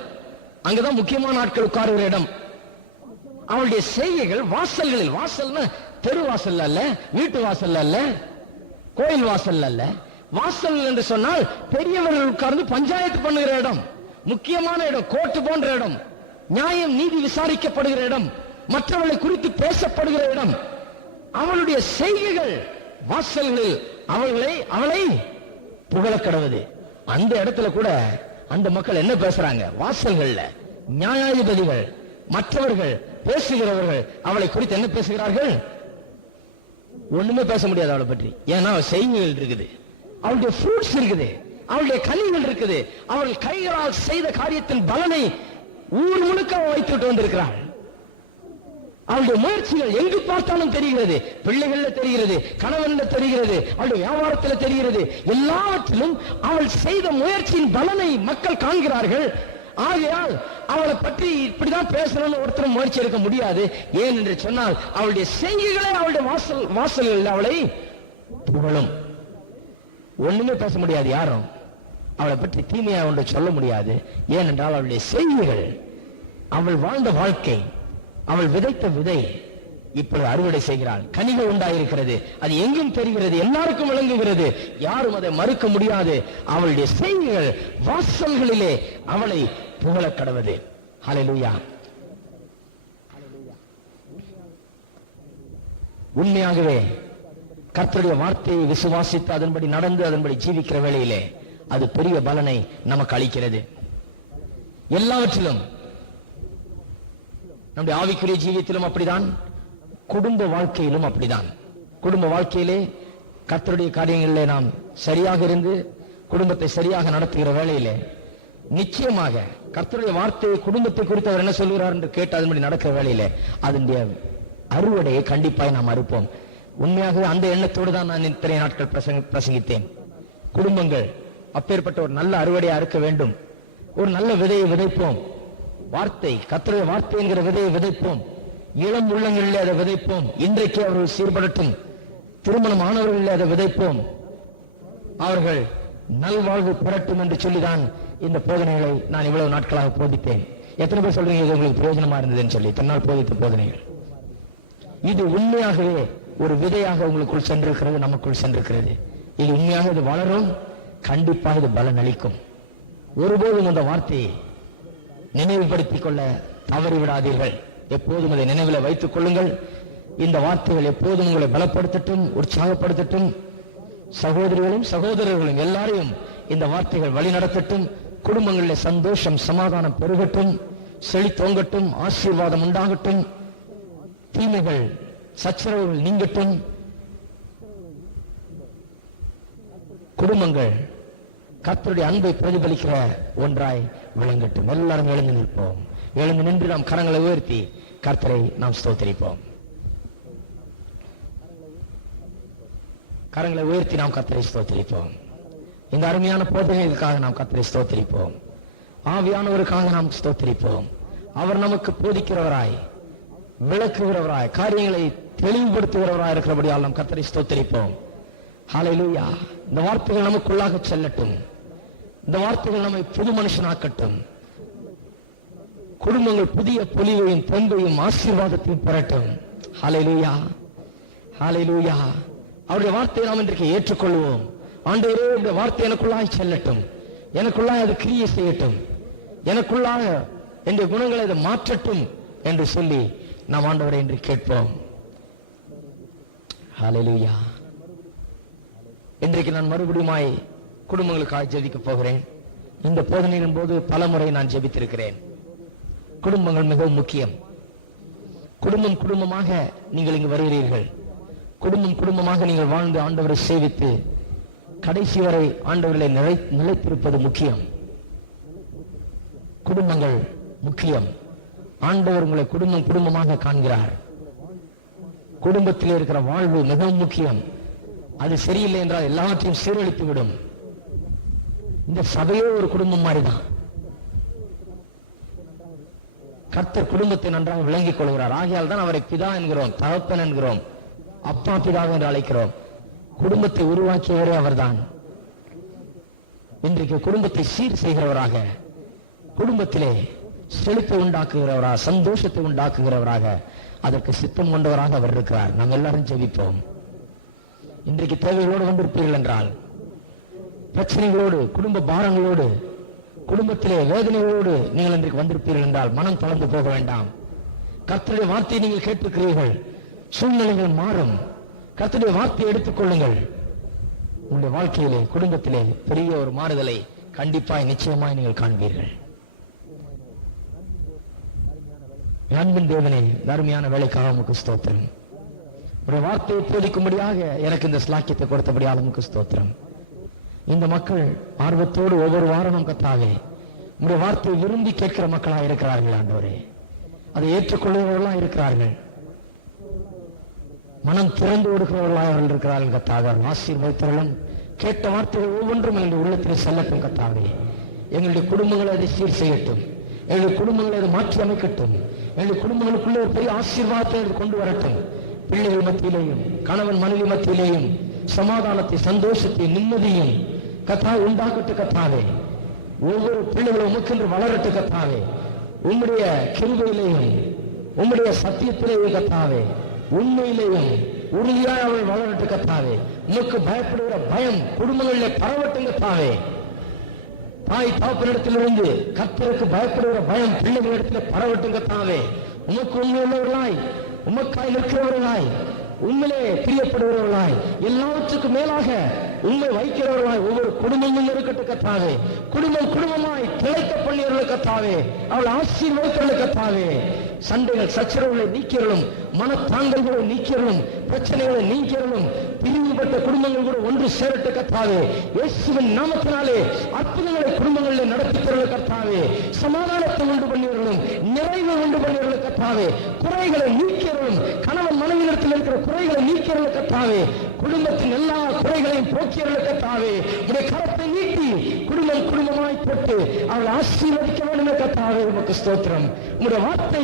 அங்கதான் முக்கியமான ஆட்கள் உட்காருகிற இடம். அவளுடைய செய்கைகள் வாசல்களில், வாசல்னா தெரு வாசல் அல்ல, வீட்டு வாசல் அல்ல, கோயில் வாசல் அல்ல. வாசல் என்று சொன்னால் பெரியவர்கள் உட்கார்ந்து பஞ்சாயத்து பண்ணுகிற இடம், முக்கியமான இடம், கோர்ட்டு போன்ற இடம், நியாயம் நீதி விசாரிக்கப்படுகிற இடம், மற்றவர்களை குறித்து பேசப்படுகிற இடம். அவளுடைய செய்கைகள் வாசல்களில் அவளை புகழ கடவுது. அந்த இடத்துல கூட அந்த மக்கள் என்ன பேசுறாங்க? வாசல்கள்ல நியாயாதிபதிகள், மற்றவர்கள் பேசுகிறவர்கள் அவளை குறித்து என்ன பேசுகிறார்கள்? ஒண்ணுமே பேச முடியாது அவளை பற்றி. ஏன்னா செய்திகள் இருக்குது, அவளுடைய ஃப்ரூட்ஸ் இருக்குது, அவளுடைய கனிகள் இருக்குது. அவள் கைகளால் செய்த காரியத்தின் பலனை ஊர் முழுக்க வைத்துட்டு வந்திருக்கிறாள். அவளுடைய முயற்சிகள் எங்கு பார்த்தாலும் தெரிகிறது. பிள்ளைகள்ல தெரிகிறது, கணவன்ல தெரிகிறது, அவளுடைய வியாபாரத்தில் தெரிகிறது. எல்லாவற்றிலும் அவள் செய்த முயற்சியின் பலனை மக்கள் காண்கிறார்கள். ஆகையால் அவளை பற்றி இப்படிதான் பேசணும்னு ஒருத்தரும் முயற்சி எடுக்க முடியாது. ஏன் என்று சொன்னால் அவளுடைய செய்கைகளை அவளுடைய வாசல்கள் அவளை புகழும். ஒண்ணுமே பேச முடியாது யாரும், அவளை பற்றி தீமையா ஒன்று சொல்ல முடியாது. ஏனென்றால் அவளுடைய செய்கைகள், அவள் வாழ்ந்த வாழ்க்கை, அவள் விதைத்த விதை இப்பொழுது அறுவடை செய்கிறாள். கனிகள் உண்டாயிருக்கிறது, அது எங்கும் தெரிகிறது, எல்லாருக்கும் விளங்குகிறது, யாரும் அதை மறுக்க முடியாது. அவளுடைய செய்கைகள் வாசல்களிலே அவளை புகழ கடவுது. ஹல்லேலூயா. உண்மையாகவே கர்த்தருடைய வார்த்தையை விசுவாசித்து அதன்படி நடந்து அதன்படி ஜீவிக்கிற வேளையிலே அது பெரிய பலனை நமக்கு அளிக்கிறது. எல்லாவற்றிலும், நம்முடைய ஆவிக்குரிய ஜீவியத்திலும் அப்படிதான், குடும்ப வாழ்க்கையிலும் அப்படிதான். குடும்ப வாழ்க்கையிலே கர்த்தருடைய காரியங்களிலே நாம் சரியாக இருந்து குடும்பத்தை சரியாக நடத்துகிற வேளையிலே நிச்சயமாக கர்த்தருடைய வார்த்தையை குடும்பத்தை குறித்து அவர் என்ன சொல்கிறார் என்று கேட்டு அதன்படி நடக்கிற வேளையிலே அதனுடைய அறுவடையை கண்டிப்பாக நாம் அறுப்போம். உண்மையாகவே அந்த எண்ணத்தோடு தான் நான் இத்தனை நாட்கள் பிரசங்கித்தேன். குடும்பங்கள் அப்பேற்பட்ட ஒரு நல்ல அறுவடையை அறுக்க வேண்டும். ஒரு நல்ல விதையை விதைப்போம். வார்த்தை, கர்த்தருடைய வார்த்தை என்கிற விதையை விதைப்போம். இளம் உள்ளங்களிலே அதை விதைப்போம். இன்றைக்கு அவர்கள் சீர்படட்டும். திருமணம் ஆனவர்களிலே அதை விதைப்போம். அவர்கள் நல்வாழ்வு பெறட்டும் என்று சொல்லிதான் இந்த போதனைகளை நான் இவ்வளவு நாட்களாக போதித்தேன். எத்தனை பேர் சொல்றீங்க இது உங்களுக்கு பிரயோஜனமா இருந்ததுன்னு சொல்லி? தன்னால் போதித்த போதனைகள் இது உண்மையாகவே ஒரு விதையாக உங்களுக்குள் சென்றிருக்கிறது, நமக்குள் சென்றிருக்கிறது. இது உண்மையாக இது வளரும், கண்டிப்பாக இது பலன் அளிக்கும். ஒருபோதும் அந்த வார்த்தையை நினைவுபடுத்திக் கொள்ள தவறிவிடாதீர்கள். எப்போதும் அதை நினைவில் வைத்துக் கொள்ளுங்கள். இந்த வார்த்தைகள் எப்போதும் உங்களை பலப்படுத்தட்டும், உற்சாகப்படுத்தட்டும். சகோதரிகளும் சகோதரர்களும் எல்லாரையும் இந்த வார்த்தைகள் வழி நடத்தட்டும். குடும்பங்களில் சந்தோஷம், சமாதானம் பெருகட்டும், செழித்தோங்கட்டும், ஆசீர்வாதம் உண்டாகட்டும், தீமைகள் சச்சரவுகள் நீங்கட்டும், குடும்பங்கள் கர்த்தருடைய அன்பை பிரதிபலிக்கிற ஒன்றாய் விளங்கட்டும். எல்லாரும் எழுந்து நிற்போம். எழுந்து நின்று நாம் கரங்களை உயர்த்தி கர்த்தரை நாம் ஸ்தோத்திரிப்போம். கரங்களை உயர்த்தி நாம் கர்த்தரை ஸ்தோத்திரிப்போம். இந்த அருமையான போதனைகளுக்காக நாம் கர்த்தரை ஸ்தோத்திரிப்போம். ஆவியானவருக்காக நாம் ஸ்தோத்திரிப்போம். அவர் நமக்கு போதிக்கிறவராய், விளக்குகிறவராய், காரியங்களை தெளிவுபடுத்துகிறவராய் இருக்கிறபடியால் நாம் கர்த்தரை ஸ்தோத்திரிப்போம். ஹல்லேலூயா. இந்த வார்த்தைகள் நமக்குள்ளாக செல்லட்டும். இந்த வார்த்தைகள் நம்மை புது மனுஷனாக்கட்டும். குடும்பங்கள் புதிய பொலிவையும் தெம்பையும் ஆசீர்வாதத்தையும் பெறட்டும். ஹல்லேலூயா, ஹல்லேலூயா. அவருடைய வார்த்தையை நாம் இன்றைக்கு ஏற்றுக்கொள்வோம். ஆண்டவரே, இந்த வார்த்தை எனக்குள்ளாய் செல்லட்டும், எனக்குள்ளாய் அது கிரியை செய்யட்டும், எனக்குள்ளாக என்ற குணங்களை அதை மாற்றட்டும் என்று சொல்லி நாம் ஆண்டவரை என்று கேட்போம். ஹல்லேலூயா. இன்றைக்கு நான் மறுபடியுமாய் குடும்பங்களுக்காக ஜெபிக்க போகிறேன். இந்த போதனையின் போது பல முறை நான் ஜெபித்திருக்கிறேன். குடும்பங்கள் மிகவும் முக்கியம். குடும்பம் குடும்பமாக நீங்கள் இங்கு வருகிறீர்கள். குடும்பம் குடும்பமாக நீங்கள் வாழ்ந்து ஆண்டவரை சேவித்து கடைசி வரை ஆண்டவர்களை நிலைத்திருப்பது முக்கியம். குடும்பங்கள் முக்கியம். ஆண்டவர் உங்களை குடும்பம் குடும்பமாக காண்கிறார். குடும்பத்தில் இருக்கிற வாழ்வு மிகவும் முக்கியம். அது சரியில்லை என்றால் எல்லாவற்றையும் சீரழித்து விடும். இந்த சபையே ஒரு குடும்பம் மாதிரிதான். கர்த்தர் குடும்பத்தை நன்றாக விளங்கிக் கொள்கிறார். ஆகையால் தான் அவரை பிதா என்கிறோம், தகப்பன் என்கிறோம், அப்பா பிதாக என்று அழைக்கிறோம். குடும்பத்தை உருவாக்கியவரே அவர்தான். இன்றைக்கு குடும்பத்தை சீர் செய்கிறவராக, குடும்பத்திலே செழிப்பை உண்டாக்குகிறவராக, சந்தோஷத்தை உண்டாக்குகிறவராக, அதற்கு சித்தம் கொண்டவராக அவர் இருக்கிறார். நாம் எல்லாரும் ஜெபிப்போம். இன்றைக்கு தேவைகளோடு வந்திருப்பீர்கள் என்றால், பிரச்சனைகளோடு, குடும்ப பாரங்களோடு, குடும்பத்திலே வேதனைகளோடு நீங்கள் இன்றைக்கு வந்திருப்பீர்கள் என்றால் மனம் தளர்ந்து போக வேண்டாம். கர்த்தருடைய வார்த்தையை நீங்கள் கேட்டிருக்கிறீர்கள். சூழ்நிலைகள் மாறும். கர்த்தருடைய வார்த்தையை எடுத்துக் கொள்ளுங்கள். உங்களுடைய வாழ்க்கையிலே, குடும்பத்திலே பெரிய ஒரு மாறுதலை கண்டிப்பாய் நிச்சயமாய் நீங்கள் காண்பீர்கள். அன்பின் தேவனே, அருமையான வேலைக்காக உமக்கு ஸ்தோத்திரம். ஒரு வார்த்தையை போதிக்கும்படியாக எனக்கு இந்த ஸ்லாக்கியத்தை கொடுத்தபடியால் உமக்கு ஸ்தோத்திரம். இந்த மக்கள் ஆர்வத்தோடு ஒவ்வொரு வாரமும் கர்த்தாவே உங்களுடைய வார்த்தையை விரும்பி கேட்கிற மக்களாக இருக்கிறார்கள். ஆண்டவரே, அதை ஏற்றுக்கொள்கிறவர்களாக இருக்கிறார்கள். மனம் திறந்து கொடுக்கிறவர்களாக அவர்கள் இருக்கிறார்கள். கர்த்தாவே, ஆசீர்வதித்தவர்களும் கேட்ட வார்த்தைகள் ஒவ்வொன்றும் எங்களுடைய உள்ளத்தில் செல்லட்டும். கர்த்தாவே, எங்களுடைய குடும்பங்களை அதை சீர் செய்யட்டும். எங்களுடைய குடும்பங்களை அதை மாற்றி அமைக்கட்டும். எங்களுடைய குடும்பங்களுக்குள்ளே ஒரு பெரிய ஆசீர்வாதத்தை கொண்டு வரட்டும். பிள்ளைகள் மத்தியிலேயும், கணவன் மனைவி மத்தியிலேயும் சமாதானத்தை, சந்தோஷத்தை, நிம்மதியும் கர்த்தாவே உண்டாக்கட்டு. கர்த்தாவே, ஒவ்வொரு பிள்ளைகளும் உமக்கென்று வளரட்டு. கர்த்தாவே, உம்முடைய கிருபையிலேயும் உம்முடைய சத்தியத்திலேயும் கர்த்தாவே, உண்மையிலேயும் உறுதியாக அவள் வளரட்டு. கர்த்தாவே, உமக்கு பயப்படுகிற பயம் குடும்பங்களிலே பரவட்டும். கர்த்தாவே, தாய் தகப்பனிடத்திலிருந்து கர்த்தருக்கு பயப்படுகிற பயம் பிள்ளைகளிடத்தில் பரவட்டும். கர்த்தாவே, உமக்கு உண்மையுள்ளவர்களாய், உமக்காய் நிற்கிறவர்களாய், உண்மையிலே பிரியப்படுகிறவர்களாய், எல்லாவற்றுக்கும் மேலாக உண்மை வைக்கிறவர்களாய் ஒவ்வொரு குடும்பமும் இருக்கட்டும். கர்த்தாவே, குடும்பம் குடும்பமாய் திளைக்க பண்ணியவர்கள் கர்த்தாவே, அவள் ஆசீர்வதித்தவர்கள் கர்த்தாவே, சண்டைகள் சச்சரவுகளை நீக்கிறலும், மனத்தாங்கல்களை நீக்கிறலும், பிரச்சனைகளை நீக்கிறலும், பிரிவுபட்ட குடும்பங்கள் கூட ஒன்று சேரட்டு. கர்த்தாவே, இயேசுவின் நாமத்தினாலே அற்புதங்களை குடும்பங்களில் நடத்தித்தவர்கள் கர்த்தாவே, சமாதானத்தை உண்டு பண்ணியவர்களும் நிறைவை உண்டு பண்ணியவர்கள் கர்த்தாவே, குறைகளை நீக்கிறலும், கணவன் மனைவியிடத்தில் இருக்கிற குறைகளை நீக்கிறவர்கள் கர்த்தாவே, குடும்பத்தின் எல்லா குறைகளையும் போக்கியவர்கள் கர்த்தாவே, உடைய கரத்தை நீட்டி குடும்பம் குடும்பமாய் போட்டு அவளை ஆசீர்வதிக்க வேண்டும் கர்த்தாவே. உமக்கு ஸ்தோத்திரம். உம்முடைய வார்த்தை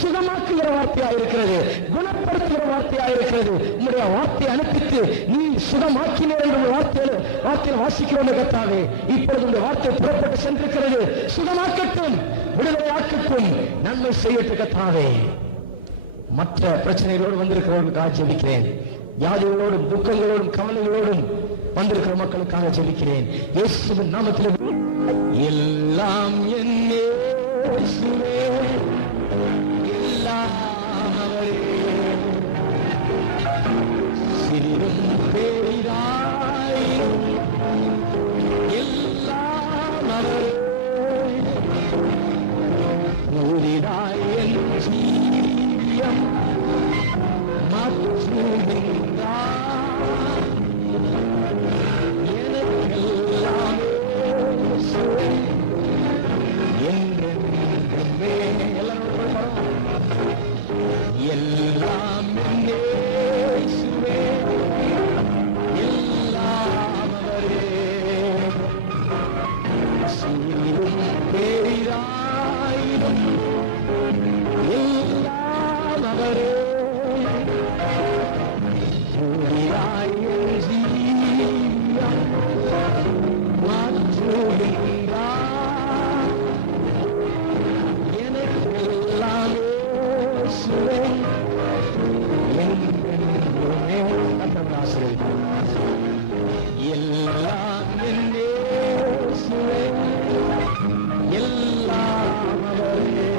சுகமாக்குகிற வார்த்தையாக இருக்கிறது, குணப்படுத்துகிற வார்த்தையாக இருக்கிறது. உம்முடைய வார்த்தையை அனுப்பித்து நீ சுகமாக்கினீர் என்ற வார்த்தையை வாசிக்கிறோம் கர்த்தாவே. இப்பொழுது உடைய வார்த்தை புறப்பட்டு சென்றிருக்கிறது. சுகமாக்கட்டும், விடுதலையாக்கட்டும், நன்மை செய்யட்டும் கர்த்தாவே. மற்ற பிரச்சனைகளோடு வந்திருக்கிறவர்களுக்காக ஜெபிக்கிறேன். வியாதிகளோடும் துக்கங்களோடும் கவலைகளோடும் வந்திருக்கிற மக்களுக்காக ஜெபிக்கிறேன். இயேசுவின் நாமத்தில் எல்லாம் என் இயேசுவே, எல்லாம் அவரே, சிறிதும் பெரிதாயினும் எல்லாம் அவரே, புதிதாய் என் ஜீவியம் மாற்றுகின்றார். எனக்கெல்லாம் இயேசுவே, என்றென்றுமே எல்லாரும் எல்லாம் என் இயேசுவே, எல்லாம் அவரே, சிறிதும் பெரிதாயினும் எல்லாம் அவரே, புதிதாய் என் ஜீவியம் மாற்றுகின்றார். எனக்கெல்லாம் இயேசுவே, என்றென்றுமே கர்த்தர் ஆசீர்வதிப்பார். எல்லாம் என் இயேசுவே, எல்லாம் அவரே,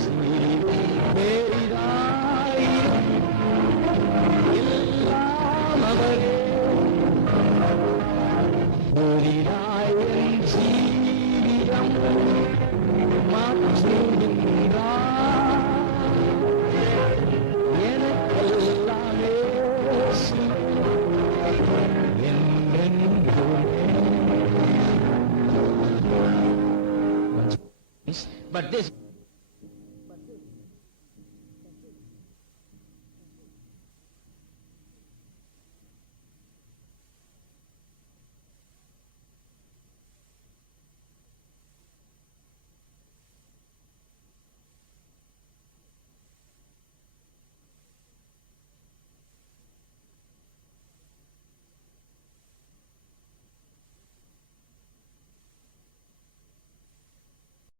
சிறிதும் பெரிதாயினும் எல்லாம் அவரே, புதிதாய் என் ஜீவியம் மாற்றுகின்றார். எனக்கெல்லாம் இயேசுவே, என்றென்றுமே. But this